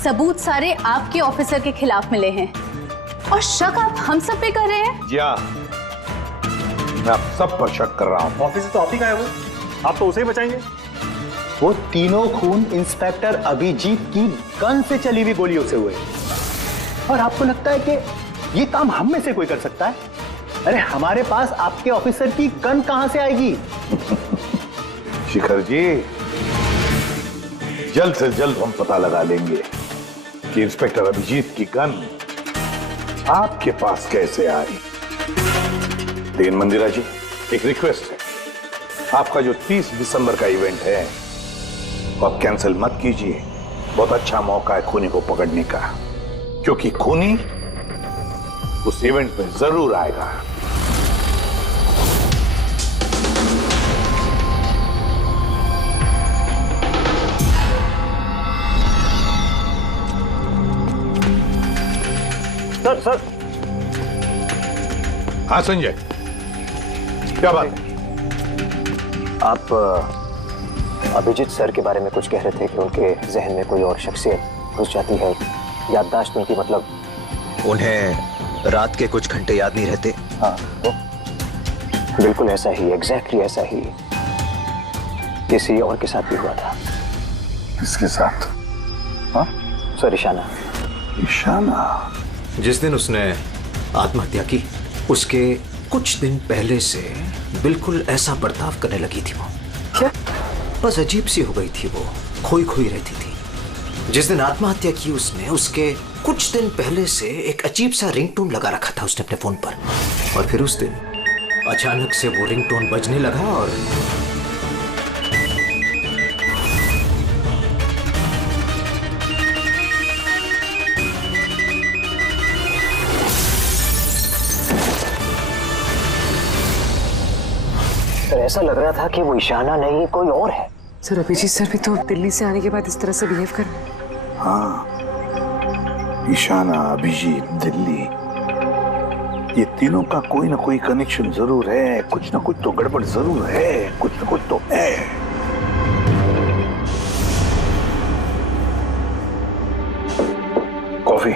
सबूत सारे आपके ऑफिसर के खिलाफ मिले हैं और शक आप हम सब पे कर रहे हैं? जी हाँ, मैं आप सब पर शक कर रहा हूं। ऑफिसर तो आप ही का है, वो आप तो उसे ही बचाएंगे। वो तीनों खून इंस्पेक्टर अभिजीत की गन से चली हुई गोलियों से हुए, और आपको लगता है कि ये काम हम में से कोई कर सकता है? अरे हमारे पास आपके ऑफिसर की गन कहां से आएगी? शिखर जी, जल्द से जल्द हम पता लगा लेंगे कि इंस्पेक्टर अभिजीत की गन आपके पास कैसे आई। लेकिन मंदिरा जी, एक रिक्वेस्ट है, आपका जो 30 दिसंबर का इवेंट है वो आप कैंसिल मत कीजिए। बहुत अच्छा मौका है खूनी को पकड़ने का, क्योंकि खूनी उस इवेंट में जरूर आएगा। सर हाँ संजय, क्या बात है? आप अभिजीत सर के बारे में कुछ कह रहे थे कि उनके जहन में कोई और शख्सियत घुस जाती है, याददाश्त उनकी, मतलब उन्हें रात के कुछ घंटे याद नहीं रहते। हाँ, तो बिल्कुल ऐसा ही, एग्जैक्टली ऐसा ही किसी और के साथ भी हुआ था। किसके साथ? हाँ सर, ईशाना। ईशाना? जिस दिन उसने आत्महत्या की उसके कुछ दिन पहले से बिल्कुल ऐसा बर्ताव करने लगी थी वो। क्या? बस अजीब सी हो गई थी वो, खोई खोई रहती थी। जिस दिन आत्महत्या की उसने, उसके कुछ दिन पहले से एक अजीब सा रिंगटोन लगा रखा था उसने अपने फोन पर, और फिर उस दिन अचानक से वो रिंगटोन बजने लगा और ऐसा लग रहा था कि वो ईशाना नहीं कोई और है। सर, अभिजीत सर भी तो दिल्ली से आने के बाद इस तरह से बिहेव कर रहे हैं। हाँ, ईशाना, अभिजीत, दिल्ली, ये तीनों का कोई ना कोई कनेक्शन जरूर है। कुछ ना कुछ तो गड़बड़ जरूर है, कुछ ना कुछ तो है। कॉफी?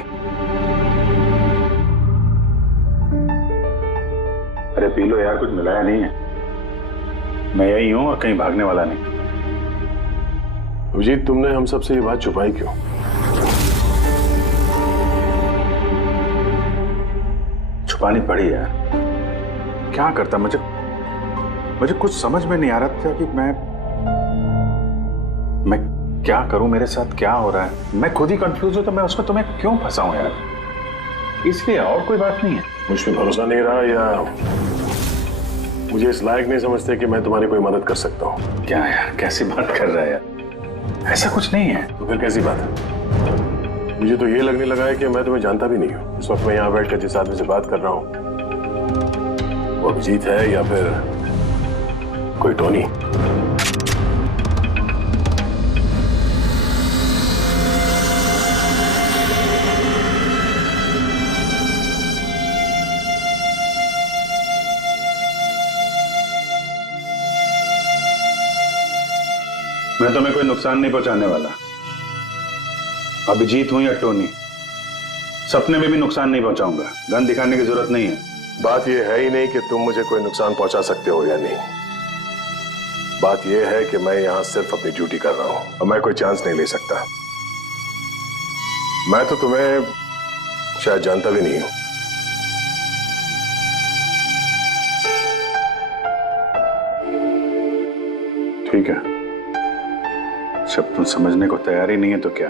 अरे पी लो यार, कुछ मिलाया नहीं है। मैं यही हूं और कहीं भागने वाला नहीं। अभिजीत, तुमने हम सबसे ये बात छुपाई क्यों? छुपानी पड़ी यार, क्या करता। मुझे कुछ समझ में नहीं आ रहा था कि मैं क्या करूं, मेरे साथ क्या हो रहा है। मैं खुद ही कंफ्यूज हूं, तो मैं उसमें तुम्हें क्यों फंसाऊं यार? इसलिए, और कोई बात नहीं है। मुझ पे भरोसा नहीं रहा या मुझे इस लायक नहीं समझते कि मैं तुम्हारी कोई मदद कर सकता हूँ? क्या यार, कैसी बात कर रहा है यार? ऐसा कुछ नहीं है। तो फिर कैसी बात है? मुझे तो ये लगने लगा है कि मैं तुम्हें जानता भी नहीं हूँ। इस वक्त मैं यहाँ बैठकर जिस आदमी से बात कर रहा हूँ वो अभिजीत है या फिर कोई टोनी। मैं तुम्हें कोई नुकसान नहीं पहुंचाने वाला। अभिजीत हूं या टोनी, सपने में भी नुकसान नहीं पहुंचाऊंगा। गन दिखाने की जरूरत नहीं है। बात यह है ही नहीं कि तुम मुझे कोई नुकसान पहुंचा सकते हो या नहीं। बात यह है कि मैं यहां सिर्फ अपनी ड्यूटी कर रहा हूं और मैं कोई चांस नहीं ले सकता। मैं तो तुम्हें शायद जानता भी नहीं हूं, ठीक है, जब तुम समझने को तैयार ही नहीं है तो क्या।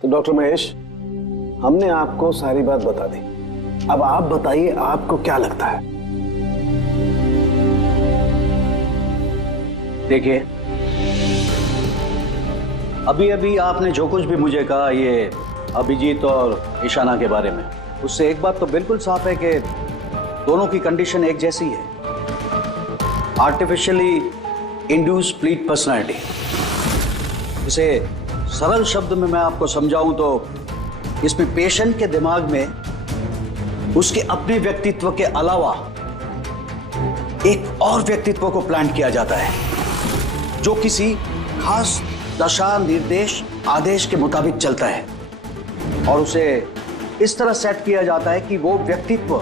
तो डॉक्टर महेश, हमने आपको सारी बात बता दी। अब आप बताइए, आपको क्या लगता है? देखिए, अभी अभी आपने जो कुछ भी मुझे कहा ये अभिजीत और ईशाना के बारे में, उससे एक बात तो बिल्कुल साफ है कि दोनों की कंडीशन एक जैसी है, आर्टिफिशियली इंड्यूस स्प्लिट पर्सनैलिटी। इसे सरल शब्द में मैं आपको समझाऊं तो इसमें पेशेंट के दिमाग में उसके अपने व्यक्तित्व के अलावा एक और व्यक्तित्व को प्लांट किया जाता है जो किसी खास दशा, निर्देश, आदेश के मुताबिक चलता है, और उसे इस तरह सेट किया जाता है कि वो व्यक्तित्व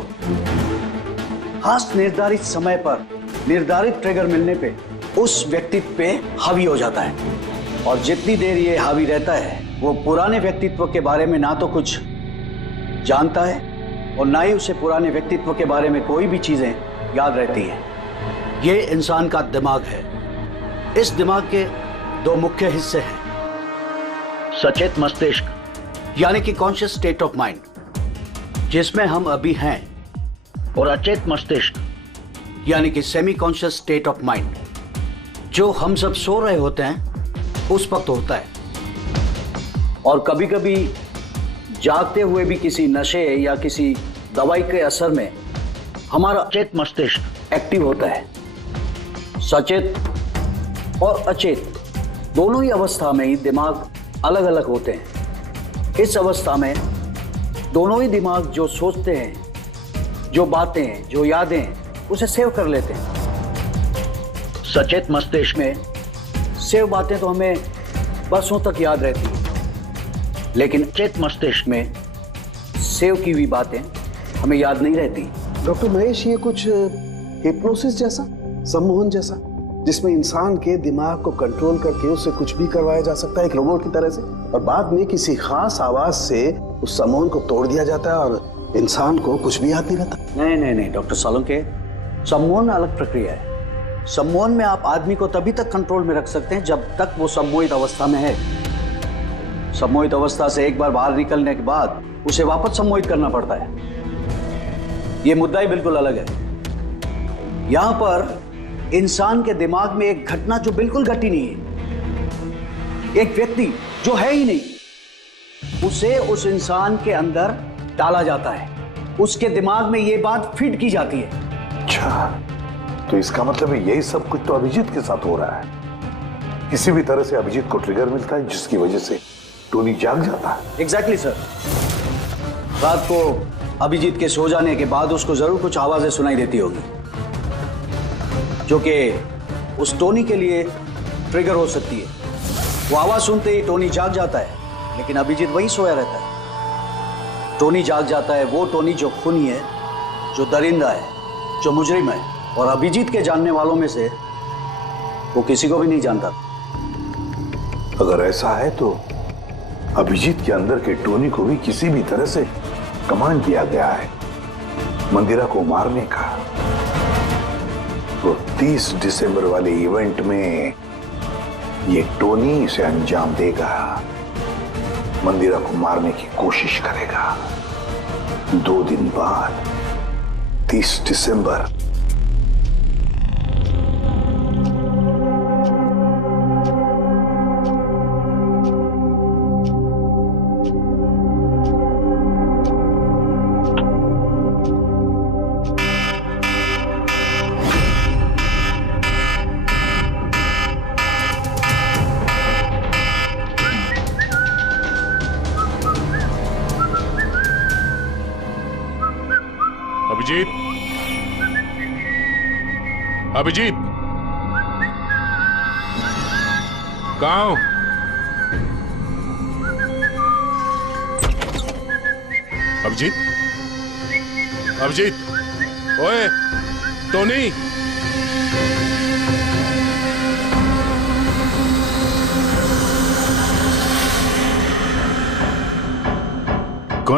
खास निर्धारित समय पर निर्धारित ट्रिगर मिलने पे उस व्यक्तित्व पे हावी हो जाता है। और जितनी देर ये हावी रहता है वो पुराने व्यक्तित्व के बारे में ना तो कुछ जानता है और ना ही उसे पुराने व्यक्तित्व के बारे में कोई भी चीजें याद रहती हैं। ये इंसान का दिमाग है। इस दिमाग के दो मुख्य हिस्से हैं, सचेत मस्तिष्क यानी कि कॉन्शियस स्टेट ऑफ माइंड, जिसमें हम अभी हैं, और अचेत मस्तिष्क यानी कि semi conscious state of mind, जो हम सब सो रहे होते हैं उस वक्त होता है। और कभी कभी जागते हुए भी किसी नशे या किसी दवाई के असर में हमारा अचेत मस्तिष्क एक्टिव होता है। सचेत और अचेत दोनों ही अवस्था में ही दिमाग अलग अलग होते हैं। इस अवस्था में दोनों ही दिमाग जो सोचते हैं, जो बातें, जो यादें, उसे सेव कर लेते हैं। सचेत मस्तिष्क में सेव बातें तो हमें बरसों तक याद रहती हैं, लेकिन अचेत मस्तिष्क में सेव की हुई बातें हमें याद नहीं रहती। डॉक्टर महेश, ये कुछ हिप्नोसिस जैसा, सम्मोहन जैसा, जिसमें इंसान के दिमाग को कंट्रोल करके उससे कुछ भी करवाया जा सकता है एक रोबोट की तरह से, और बाद में किसी खास आवाज से उस सम्मोहन को तोड़ दिया जाता है और इंसान को कुछ भी याद नहीं रहता। नहीं डॉक्टर सालुंके, सम्मोहन अलग प्रक्रिया है। सम्मोहन में आप आदमी को तभी तक कंट्रोल में रख सकते हैं जब तक वो सम्मोहित अवस्था में है। सम्मोहित अवस्था से एक बार बाहर निकलने के बाद उसे वापस सम्मोहित करना पड़ता है। ये मुद्दा ही बिल्कुल अलग है। यहां पर इंसान के दिमाग में एक घटना जो बिल्कुल घटी नहीं है, एक व्यक्ति जो है ही नहीं, उसे उस इंसान के अंदर डाला जाता है। उसके दिमाग में ये बात फिट की जाती है। अच्छा, तो इसका मतलब है यही सब कुछ तो अभिजीत के साथ हो रहा है। किसी भी तरह से अभिजीत को ट्रिगर मिलता है जिसकी वजह से टोनी जाग जाता है। Exactly sir. रात को अभिजीत के सो जाने के बाद उसको जरूर कुछ आवाजें सुनाई देती होगी जो कि उस टोनी के लिए ट्रिगर हो सकती है। वो आवाज सुनते ही टोनी जाग जाता है, लेकिन अभिजीत वही सोया रहता है। टोनी जाग जाता है वो टोनी जो खूनी है, जो दरिंदा है, जो मुजरिम है, और अभिजीत के जानने वालों में से वो किसी को भी नहीं जानता। अगर ऐसा है तो अभिजीत के अंदर के टोनी को भी किसी भी तरह से कमांड दिया गया है मंदिरा को मारने का। तो 30 दिसंबर वाले इवेंट में ये टोनी इसे अंजाम देगा, मंदिरा को मारने की कोशिश करेगा। 2 दिन बाद 30 दिसंबर। अभिजीत, कहाँ हो? अभिजीत, अभिजीत, ओए, टोनी।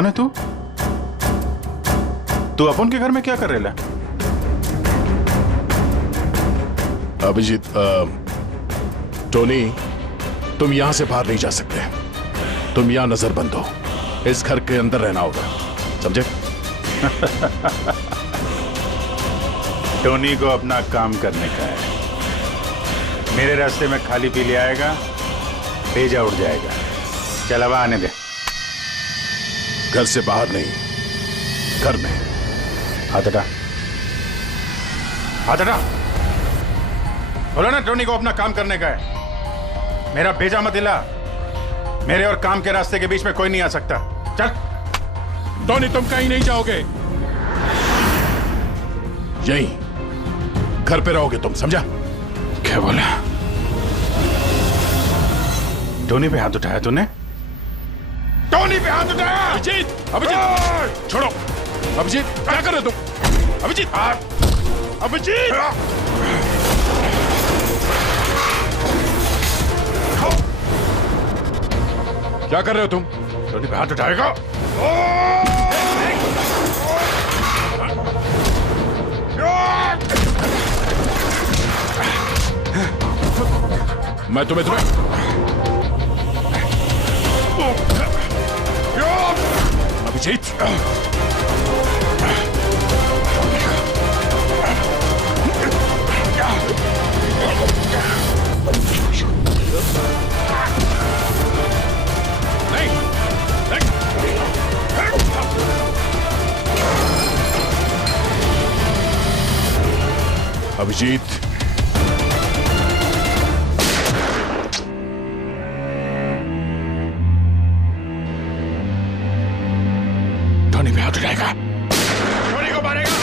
कौन है तू? तू अपन के घर में क्या कर रहे? अभिजीत, टोनी, तुम यहां से बाहर नहीं जा सकते। तुम यहां नजरबंद हो, इस घर के अंदर रहना होगा, समझे? टोनी को अपना काम करने का है। मेरे रास्ते में खाली पीली आएगा, भेजा उड़ जाएगा। चल अब आने दे। घर से बाहर नहीं, घर में। हाथ हटा, हाथ हटा। बोलो ना, टोनी को अपना काम करने का है। मेरा भेजा मत हिला। मेरे और काम के रास्ते के बीच में कोई नहीं आ सकता। चल। टोनी, तुम कहीं नहीं जाओगे, यहीं घर पे रहोगे तुम, समझा? क्या बोला? टोनी पे हाथ उठाया तूने? टोनी पे हाथ उठाया? अभिजीत, अभिजीत, छोड़ो। अभिजीत, क्या कर रहे तुम? अभिजीत, अभिजीत, क्या कर रहे हो तुम? टोनी पे हाथ उठाएगा? मैं तुम्हें अभिजीत, अभिजीत, टोनी पे हाथ उठाएगा, टोनी को मारेगा।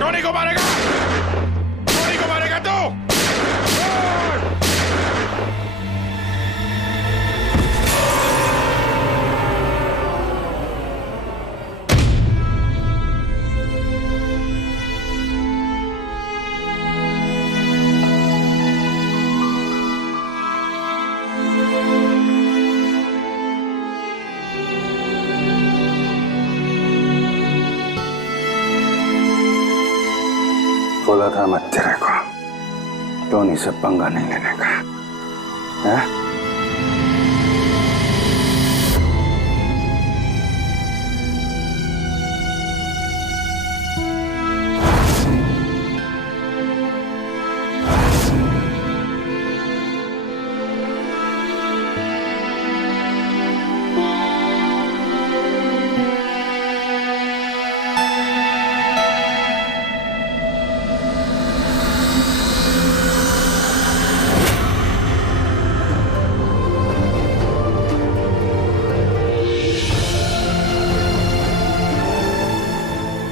टोनी को मारेगा, टोनी को मारेगा तू। बोला था मत तेरे को, टोनी से पंगा नहीं लेने का, है?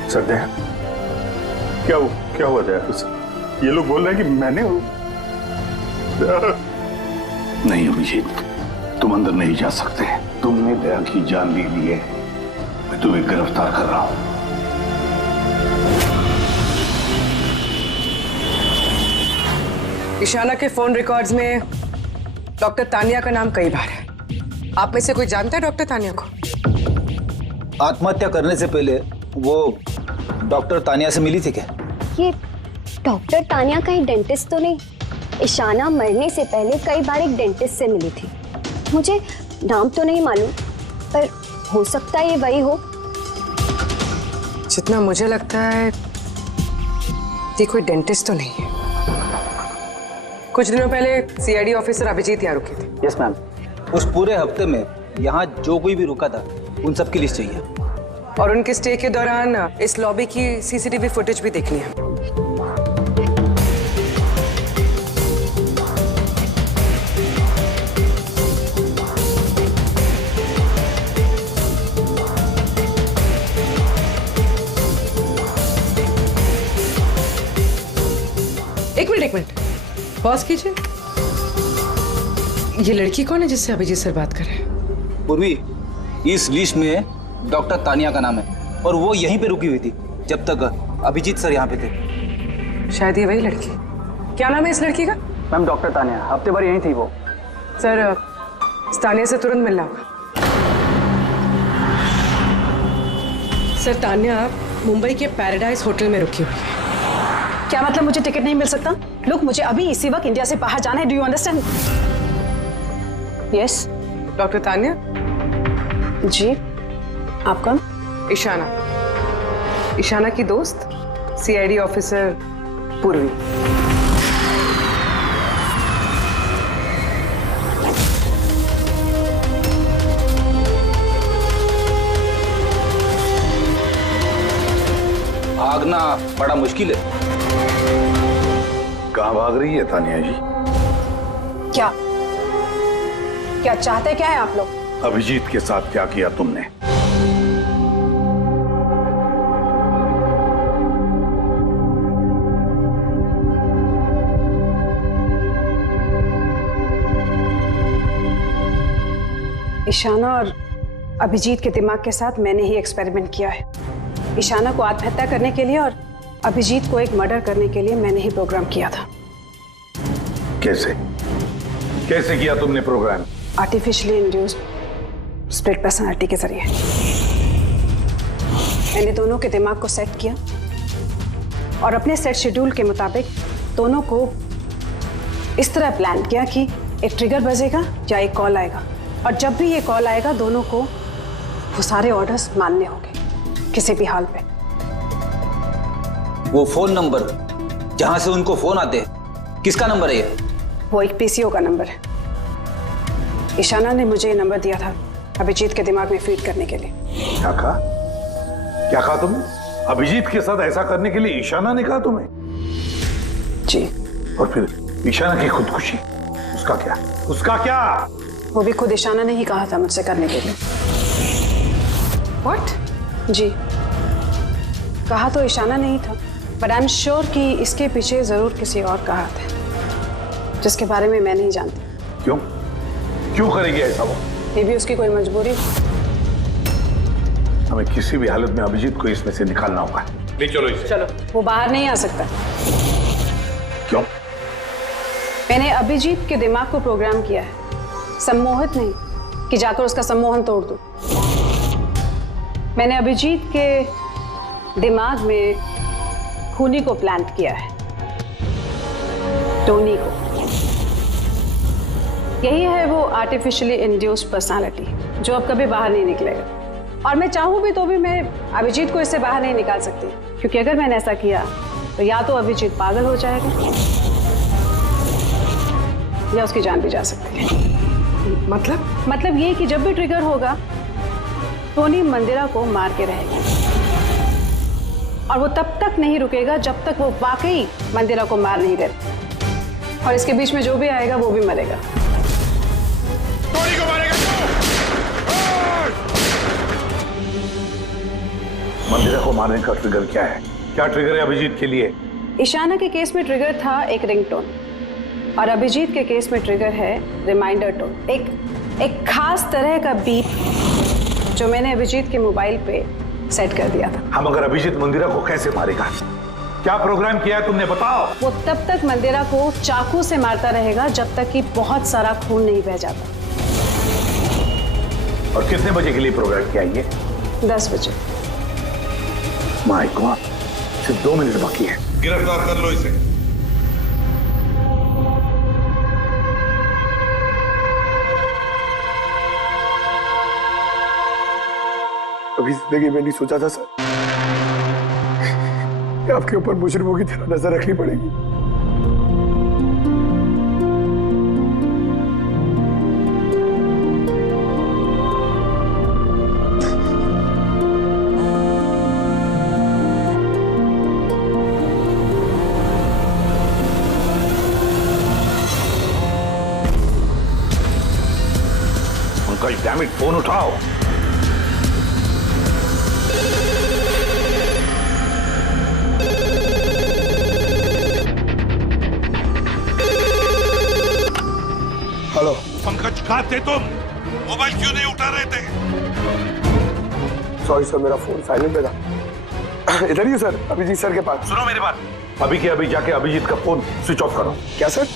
सत्या, क्या हुआ था? ये लोग बोल रहे हैं कि मैंने नहीं अभिजीत, तुम अंदर नहीं जा सकते। तुमने दया की जान ले ली है, मैं तुम्हें गिरफ्तार कर रहा हूं। ईशाना के फोन रिकॉर्ड्स में डॉक्टर तानिया का नाम कई बार है। आप में से कोई जानता है डॉक्टर तानिया को? आत्महत्या करने से पहले वो डॉक्टर तानिया से मिली थी क्या? ये डॉक्टर तानिया कहीं डेंटिस्ट तो नहीं? ईशाना मरने से पहले कई बार एक डेंटिस्ट से मिली थी। मुझे नाम तो नहीं मालूम, पर हो सकता है ये वही हो। जितना मुझे लगता है ये कोई डेंटिस्ट तो नहीं है। कुछ दिनों पहले सीआईडी ऑफिसर अभिजीत यहाँ रुके थे। Yes ma'am. उस पूरे हफ्ते में यहाँ जो कोई भी रुका था उन सब की लिस्ट चाहिए, और उनके स्टे के दौरान इस लॉबी की सीसीटीवी फुटेज भी देखनी है। एक मिनट पॉज कीजिए। ये लड़की कौन है जिससे अभिजीत सर बात कर रहे हैं? पूर्वी, इस लिस्ट में डॉक्टर तानिया का नाम है और वो यहीं पे रुकी हुई थी जब तक अभिजीत सर यहाँ पे थे। शायद ये वही लड़की। क्या नाम है इस लड़की का? मैम डॉक्टर तानिया, हफ्ते भर यहीं थी वो। सर तानिया से तुरंत मिलना होगा। सर तान्या मुंबई के पैराडाइज होटल में रुकी हुई है। क्या मतलब मुझे टिकट नहीं मिल सकता? लुक, मुझे अभी इसी वक्त इंडिया से बाहर जाना है। Do you understand? Yes. Doctor Tania? जी, आप कौन? ईशाना, ईशाना की दोस्त, सीआईडी ऑफिसर पूर्वी। भागना बड़ा मुश्किल है। कहाँ भाग रही है तानिया जी? क्या क्या चाहते क्या है आप लोग? अभिजीत के साथ क्या किया तुमने? ईशाना और अभिजीत के दिमाग के साथ मैंने ही एक्सपेरिमेंट किया है। ईशाना को आत्महत्या करने के लिए और अभिजीत को एक मर्डर करने के लिए मैंने ही प्रोग्राम किया था। कैसे कैसे किया तुमने program? Artificially induced split personality के जरिए मैंने दोनों के दिमाग को सेट किया और अपने सेट शेड्यूल के मुताबिक दोनों को इस तरह प्लान किया कि एक ट्रिगर बजेगा या एक कॉल आएगा, और जब भी ये कॉल आएगा दोनों को वो सारे ऑर्डर्स मानने होंगे किसी भी हाल पे। वो फोन नंबर जहां से उनको फोन आते हैं, किसका नंबर है ये? वो एक पीसीओ का नंबर है। ईशाना ने मुझे ये नंबर दिया था अभिजीत के दिमाग में फीड करने के लिए। क्या कहा? क्या कहा तुमने? अभिजीत के साथ ऐसा करने के लिए ईशाना ने कहा तुम्हें? जी। और फिर ईशाना की खुदकुशी, उसका क्या? उसका क्या? वो भी खुद ईशाना ने ही कहा था मुझसे करने के लिए। What? जी, कहा तो ईशाना ने ही था, बट आई एम श्योर कि इसके पीछे जरूर किसी और का हाथ है जिसके बारे में मैं नहीं जानती। क्यों? क्यों करेगी ऐसा वो? ये भी उसकी कोई मजबूरी। हमें किसी भी हालत में अभिजीत को इसमें से निकालना होगा। ले चलो इसे। चलो। वो बाहर नहीं आ सकता। क्यों? मैंने अभिजीत के दिमाग को प्रोग्राम किया है, सम्मोहित नहीं कि जाकर उसका सम्मोहन तोड़ दूं। मैंने अभिजीत के दिमाग में खूनी को प्लांट किया है, टोनी को। यही है वो आर्टिफिशियली इंड्यूस्ड पर्सनालिटी जो अब कभी बाहर नहीं निकलेगा, और मैं चाहूं भी तो भी मैं अभिजीत को इससे बाहर नहीं निकाल सकती, क्योंकि अगर मैंने ऐसा किया तो या तो अभिजीत पागल हो जाएगा या उसकी जान भी जा सकती है। मतलब ये कि जब भी ट्रिगर होगा टोनी मंदिरा को मार के रहेगा, और वो तब तक नहीं रुकेगा जब तक वो वाकई मंदिरा को मार नहीं देता, और इसके बीच में जो भी आएगा वो भी मरेगा। टोनी को मारेगा मंदिरा को मारने का ट्रिगर क्या है? क्या ट्रिगर है अभिजीत के लिए? ईशाना के केस में ट्रिगर था एक रिंगटोन, और अभिजीत के केस में ट्रिगर है रिमाइंडर टोन, एक खास तरह का बीप जो मैंने अभिजीत के मोबाइल पे सेट कर दिया था। हम अगर अभिजीत मंदिरा को कैसे मारेगा? क्या प्रोग्राम किया है तुमने, बताओ। वो तब तक मंदिरा को चाकू से मारता रहेगा जब तक कि बहुत सारा खून नहीं बह जाता। और कितने बजे के लिए प्रोग्राम किया ये? 10 बजे। माय गॉड, सिर्फ 2 मिनट बाकी है। गिरफ्तार कर लो इसे। कभी जिंदगी में नहीं सोचा था सर कि आपके ऊपर मुजरिमों की तरह नजर रखनी पड़ेगी। उनका डैम इट फोन उठाओ। हेलो पंकज, कहाँ थे तुम? मोबाइल क्यों नहीं उठा रहे थे? सॉरी सर, मेरा फोन साइलेंट पे था। इधर ही सर, अभिजीत सर के पास। सुनो मेरी बात, अभी के अभी जाके अभिजीत का फोन स्विच ऑफ करो। क्या सर?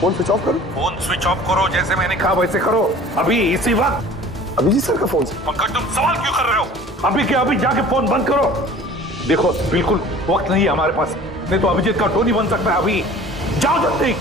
फोन स्विच ऑफ करो। फोन स्विच ऑफ करो, जैसे मैंने कहा वैसे करो, अभी इसी वक्त। अभिजीत सर का फोन से। पंकज तुम सवाल क्यों कर रहे हो? अभी के अभी जाके फोन बंद करो। देखो बिल्कुल वक्त नहीं है हमारे पास, नहीं तो अभिजीत का टोनी बन सकता है। अभी जाओ जल्दी।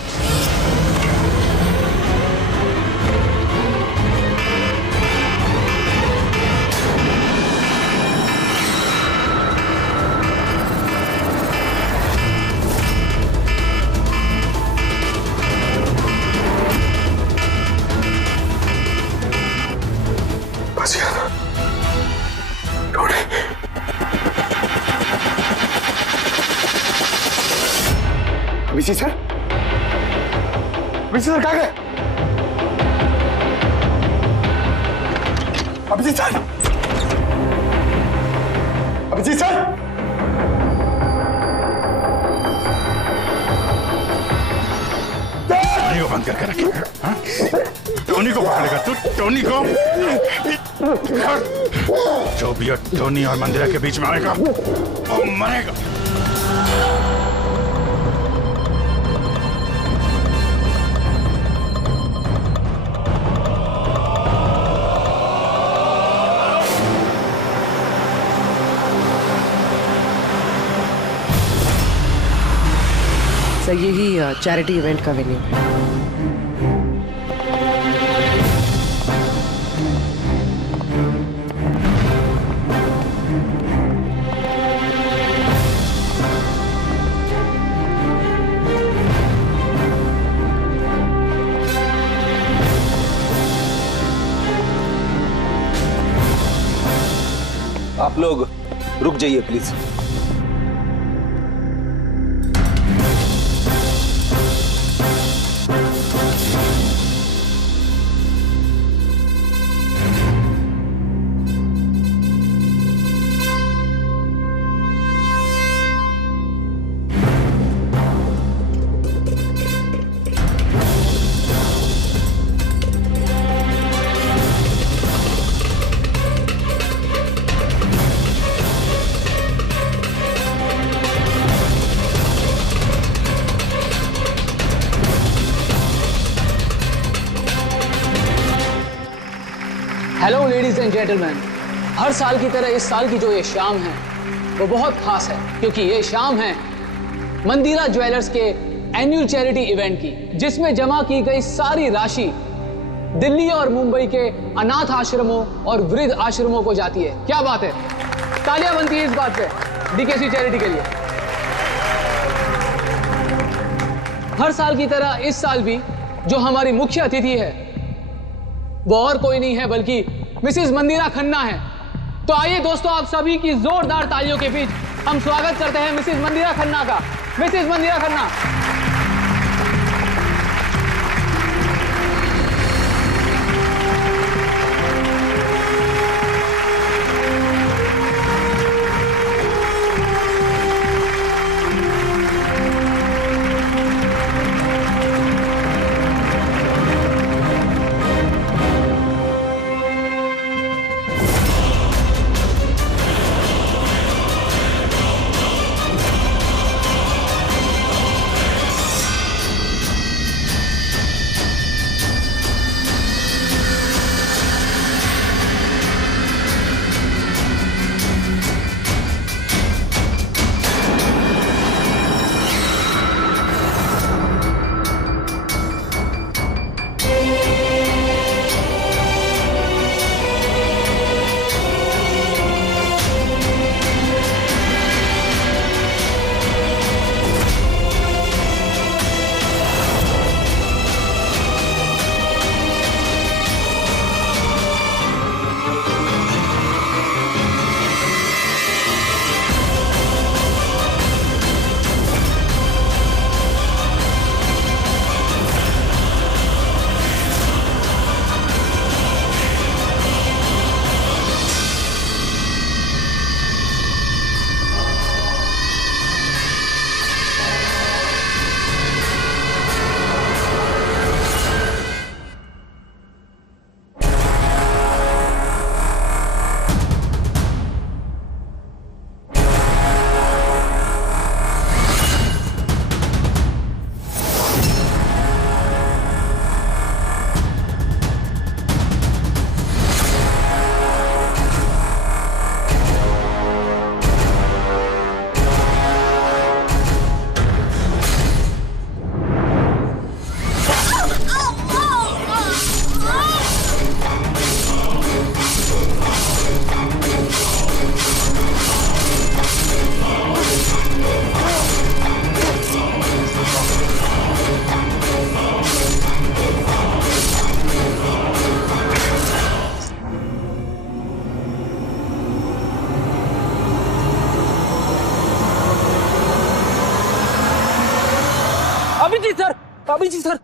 अभिजीत सर, अभिजीत सर कहाँ गए? Abhijeet sir, Abhijeet sir, Tony को बंद करके रखे। टोनी को पकड़ेगा तू? टोनी को? जो भी टोनी और मंदिरा के बीच में आएगा वो मरेगा। सर यही चैरिटी इवेंट का वेन्यू है। आप लोग रुक जाइए please. Hello ladies and gentleman, हर साल की तरह इस साल की जो ये शाम है वो बहुत खास है, क्योंकि ये शाम है मंदिरा ज्वेलर्स के एनुअल चैरिटी इवेंट की, जिसमें जमा की गई सारी राशि दिल्ली और मुंबई के अनाथ आश्रमों और वृद्ध आश्रमों को जाती है। क्या बात है, तालियां बनती है इस बात पे डीकेसी चैरिटी के लिए। हर साल की तरह इस साल भी जो हमारी मुख्य अतिथि है वो और कोई नहीं है बल्कि मिसेस मंदिरा खन्ना है। तो आइए दोस्तों, आप सभी की जोरदार तालियों के बीच हम स्वागत करते हैं मिसेस मंदिरा खन्ना का। Mrs Mandira Khanna. Abhijeet sir.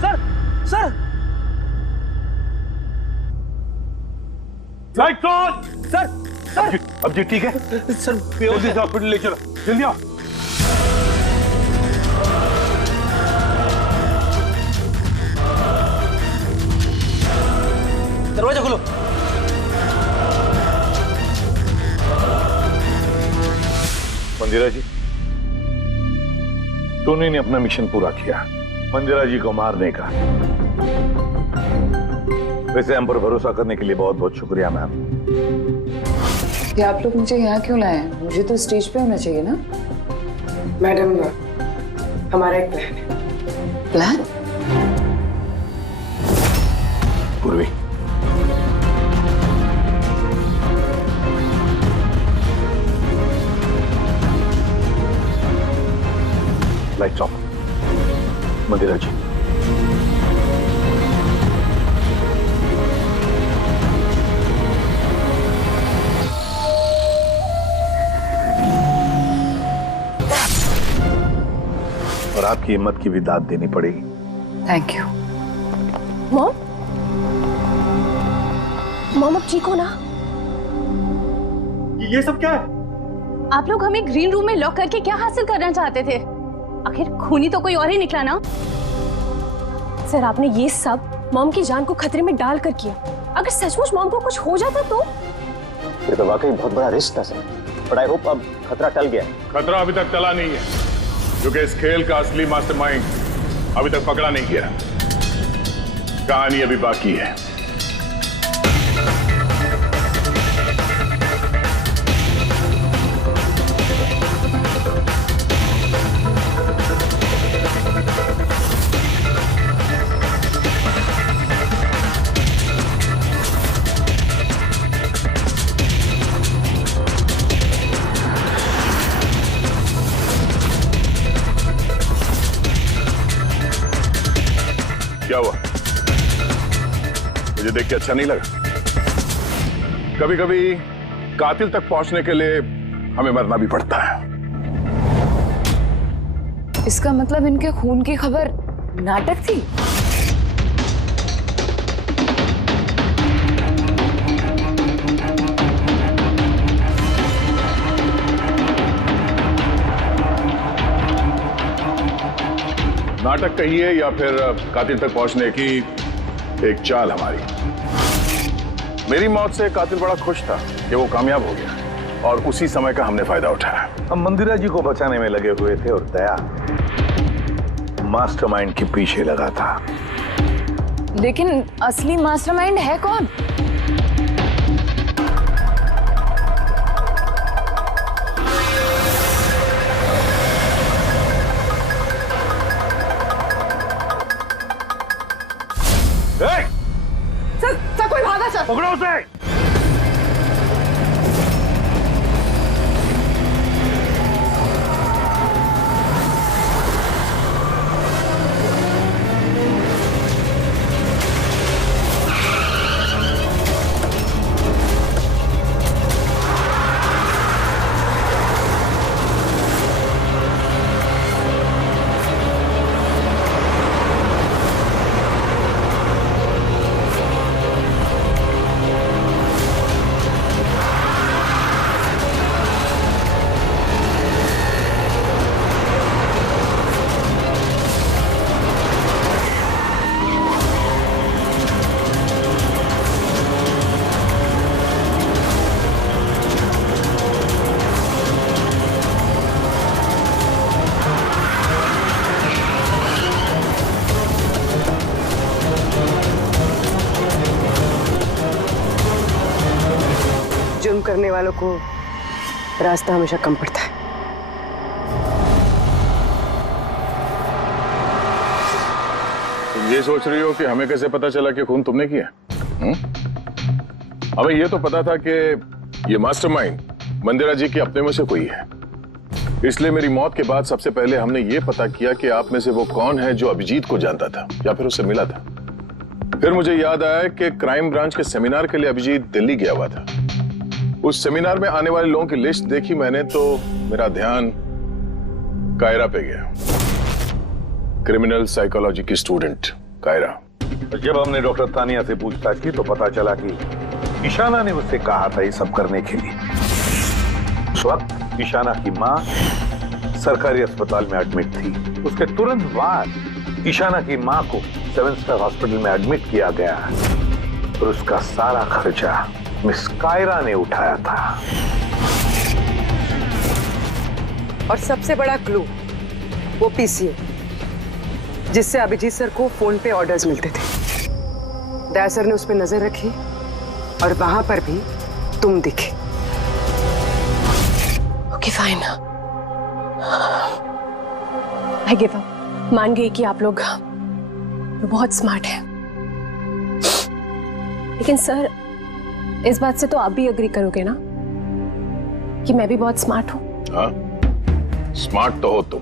Sir sir light on. Sir sir अब जी ठीक है सर, जल्दी से हॉस्पिटल ले चलो, जल्दी आओ। दरवाजा खोलो। मंदिरा जी, टोनी ने अपना मिशन पूरा किया, मंदिरा जी को मारने का। वैसे हम पर भरोसा करने के लिए बहुत बहुत शुक्रिया मैम। कि आप लोग मुझे यहाँ क्यों लाए हैं? मुझे तो स्टेज पे होना चाहिए ना। मैडम, हमारा एक प्लान है। प्लान? पूर्वी, लाइट्स ऑफ। मंदिरा जी, और आपकी हिम्मत की भी दाद देनी पड़ेगी। Thank you. मॉम, मॉम अब ठीक हो ना? ये सब क्या है? आप लोग हमें ग्रीन रूम में लॉक करके क्या हासिल करना चाहते थे? आखिर खूनी तो कोई और ही निकला ना। सर, आपने ये सब मॉम की जान को खतरे में डाल कर किया। अगर सचमुच मॉम को कुछ हो जाता तो? ये तो वाकई बहुत बड़ा रिस्क था सर, बट आई होप अब खतरा टल गया। खतरा अभी तक टला नहीं है, क्योंकि इस खेल का असली मास्टरमाइंड अभी तक पकड़ा नहीं गया। कहानी अभी बाकी है। क्या हुआ? मुझे देख के अच्छा नहीं लगा? कभी कभी कातिल तक पहुंचने के लिए हमें मरना भी पड़ता है। इसका मतलब इनके खून की खबर नाटक थी? नाटक कहिए या फिर कातिल तक पहुंचने की एक चाल हमारी। मेरी मौत से कातिल बड़ा खुश था कि वो कामयाब हो गया, और उसी समय का हमने फायदा उठाया। हम मंदिरा जी को बचाने में लगे हुए थे और दया मास्टरमाइंड के पीछे लगा था। लेकिन असली मास्टरमाइंड है कौन? सर कोई भागा सर। पकड़ो उसे। जुर्म करने वालों को रास्ता हमेशा कम पड़ता है। तुम ये सोच रही हो कि हमें कैसे पता चला कि खून तुमने किया? हमें ये तो पता था कि ये मास्टरमाइंड मंदिरा जी के अपने में से कोई है, इसलिए मेरी मौत के बाद सबसे पहले हमने ये पता किया कि आप में से वो कौन है जो अभिजीत को जानता था या फिर उससे मिला था। फिर मुझे याद आया कि क्राइम ब्रांच के सेमिनार के लिए अभिजीत दिल्ली गया हुआ था। उस सेमिनार में आने वाले लोगों की लिस्ट देखी मैंने तो मेरा ध्यान कायरा पे गया। क्रिमिनल साइकोलॉजी की स्टूडेंट कायरा। जब हमने डॉक्टर तानिया से पूछताछ की तो पता चला कि ईशाना ने उससे कहा था ये सब करने के लिए। उस वक्त ईशाना की मां सरकारी अस्पताल में एडमिट थी। उसके तुरंत बाद ईशाना की मां को 7 स्टार हॉस्पिटल में एडमिट किया गया और उसका सारा खर्चा मिस कायरा ने उठाया था। और सबसे बड़ा क्लू वो पीसीए, जिससे अभिजीत सर को फोन पे ऑर्डर्स मिलते थे। दया सर ने उस पर नजर रखी और वहां पर भी तुम दिखे। Okay fine, I give up. मान गई कि आप लोग बहुत स्मार्ट हैं, लेकिन सर इस बात से तो आप भी एग्री करोगे ना कि मैं भी बहुत स्मार्ट हूं। हाँ, स्मार्ट तो हो तुम।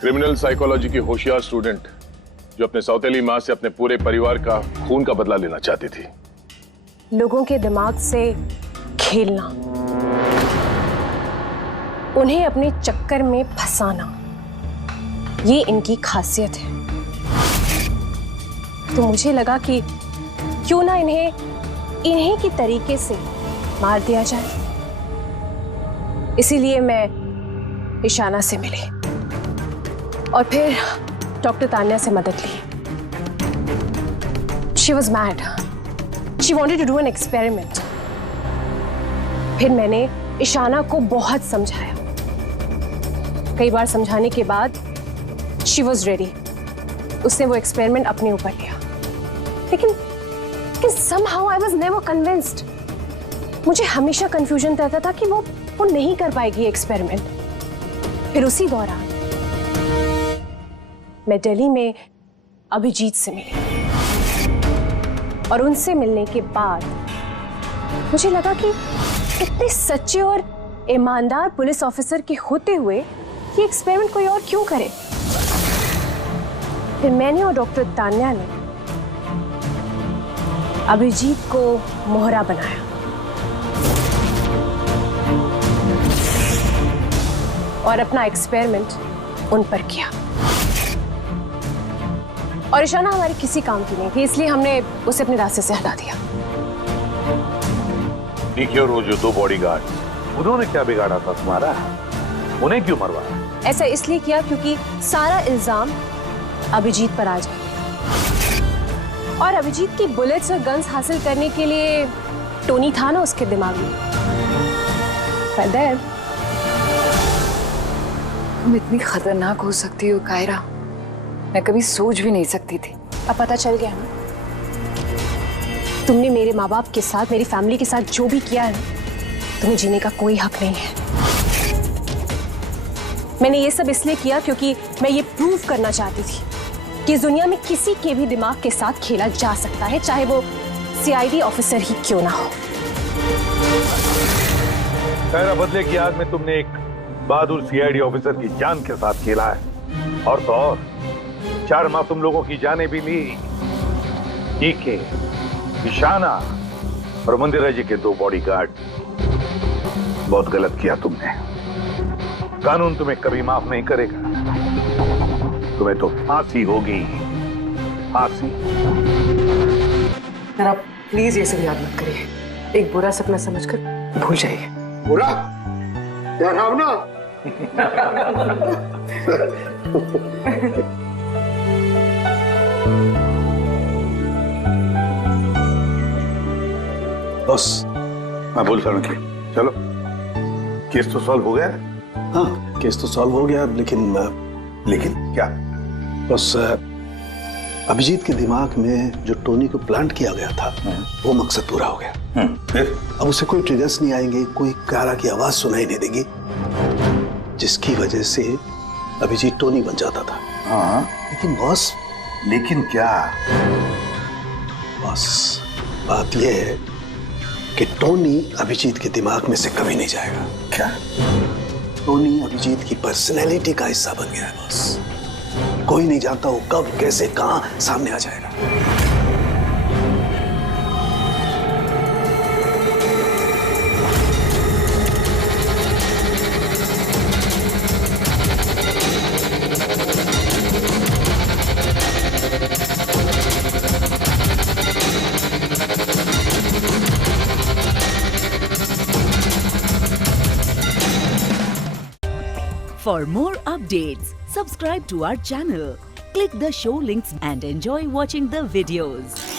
क्रिमिनल साइकोलॉजी की होशियार स्टूडेंट जो अपने सौतेली मां से अपने पूरे परिवार का खून का बदला लेना चाहती थी। लोगों के दिमाग से खेलना, उन्हें अपने चक्कर में फंसाना, ये इनकी खासियत है। तो मुझे लगा कि क्यों ना इन्हीं की तरीके से मार दिया जाए। इसीलिए मैं ईशाना से मिली और फिर डॉक्टर तान्या से मदद ली। She was mad. She wanted to do an experiment. फिर मैंने ईशाना को बहुत समझाया। कई बार समझाने के बाद she was ready. उसने वो एक्सपेरिमेंट अपने ऊपर लिया। लेकिन somehow I was never convinced. मुझे हमेशा कंफ्यूजन रहता था कि वो नहीं कर पाएगी एक्सपेरिमेंट। फिर उसी दौरान मैं दिल्ली में अभिजीत से मिली और उनसे मिलने के बाद मुझे लगा कि इतने सच्चे और ईमानदार पुलिस ऑफिसर के होते हुए ये एक्सपेरिमेंट कोई और क्यों करे। फिर मैंने और डॉक्टर तान्या ने अभिजीत को मोहरा बनाया और अपना एक्सपेरिमेंट उन पर किया। और ईशाना हमारे किसी काम की नहीं थी, इसलिए हमने उसे अपने रास्ते से हटा दिया। देखिए, और वो जो 2 बॉडीगार्ड, उन्होंने क्या बिगाड़ा था तुम्हारा? उन्हें क्यों मरवाया? ऐसा इसलिए किया क्योंकि सारा इल्जाम अभिजीत पर आ जाए और अभिजीत की बुलेट्स और गन्स हासिल करने के लिए टोनी था ना उसके दिमाग में। तुम इतनी खतरनाक हो सकती हो कायरा, मैं कभी सोच भी नहीं सकती थी। अब पता चल गया ना, तुमने मेरे माँ बाप के साथ, मेरी फैमिली के साथ जो भी किया है, तुम्हें जीने का कोई हक नहीं है। मैंने ये सब इसलिए किया क्योंकि मैं ये प्रूव करना चाहती थी कि इस दुनिया में किसी के भी दिमाग के साथ खेला जा सकता है, चाहे वो सीआईडी ऑफिसर ही क्यों ना हो। कायरा, बदले की याद में तुमने एक बहादुर सीआईडी ऑफिसर की जान के साथ खेला है। और तो और 4 माह तुम लोगों की जानें भी ली। डीके, ईशाना और मंदिरा जी के 2 बॉडीगार्ड। बहुत गलत किया तुमने। कानून तुम्हें कभी माफ नहीं करेगा। तुम्हें तो फांसी होगी, फांसी। जरा प्लीज ये सब याद मत करिए। एक बुरा सपना समझकर भूल जाइए। बुरा? डरावना? बस मैं बोल रहा हूँ कि चलो, केस तो सॉल्व हो गया। हाँ, केस तो सॉल्व हो गया, लेकिन क्या? बस अभिजीत के दिमाग में जो टोनी को प्लांट किया गया था वो मकसद पूरा हो गया। फिर अब उसे कोई ट्रिगर्स नहीं आएंगे, कोई कायरा की आवाज सुनाई नहीं देगी, जिसकी वजह से अभिजीत टोनी बन जाता था। हाँ, लेकिन बॉस। लेकिन क्या? बॉस, बात यह है कि टोनी अभिजीत के दिमाग में से कभी नहीं जाएगा। क्या? टोनी अभिजीत की पर्सनैलिटी का हिस्सा बन गया है बॉस। कोई नहीं जानता वो कब, कैसे, कहां सामने आ जाएगा। For more updates, subscribe to our channel, click the show links and enjoy watching the videos.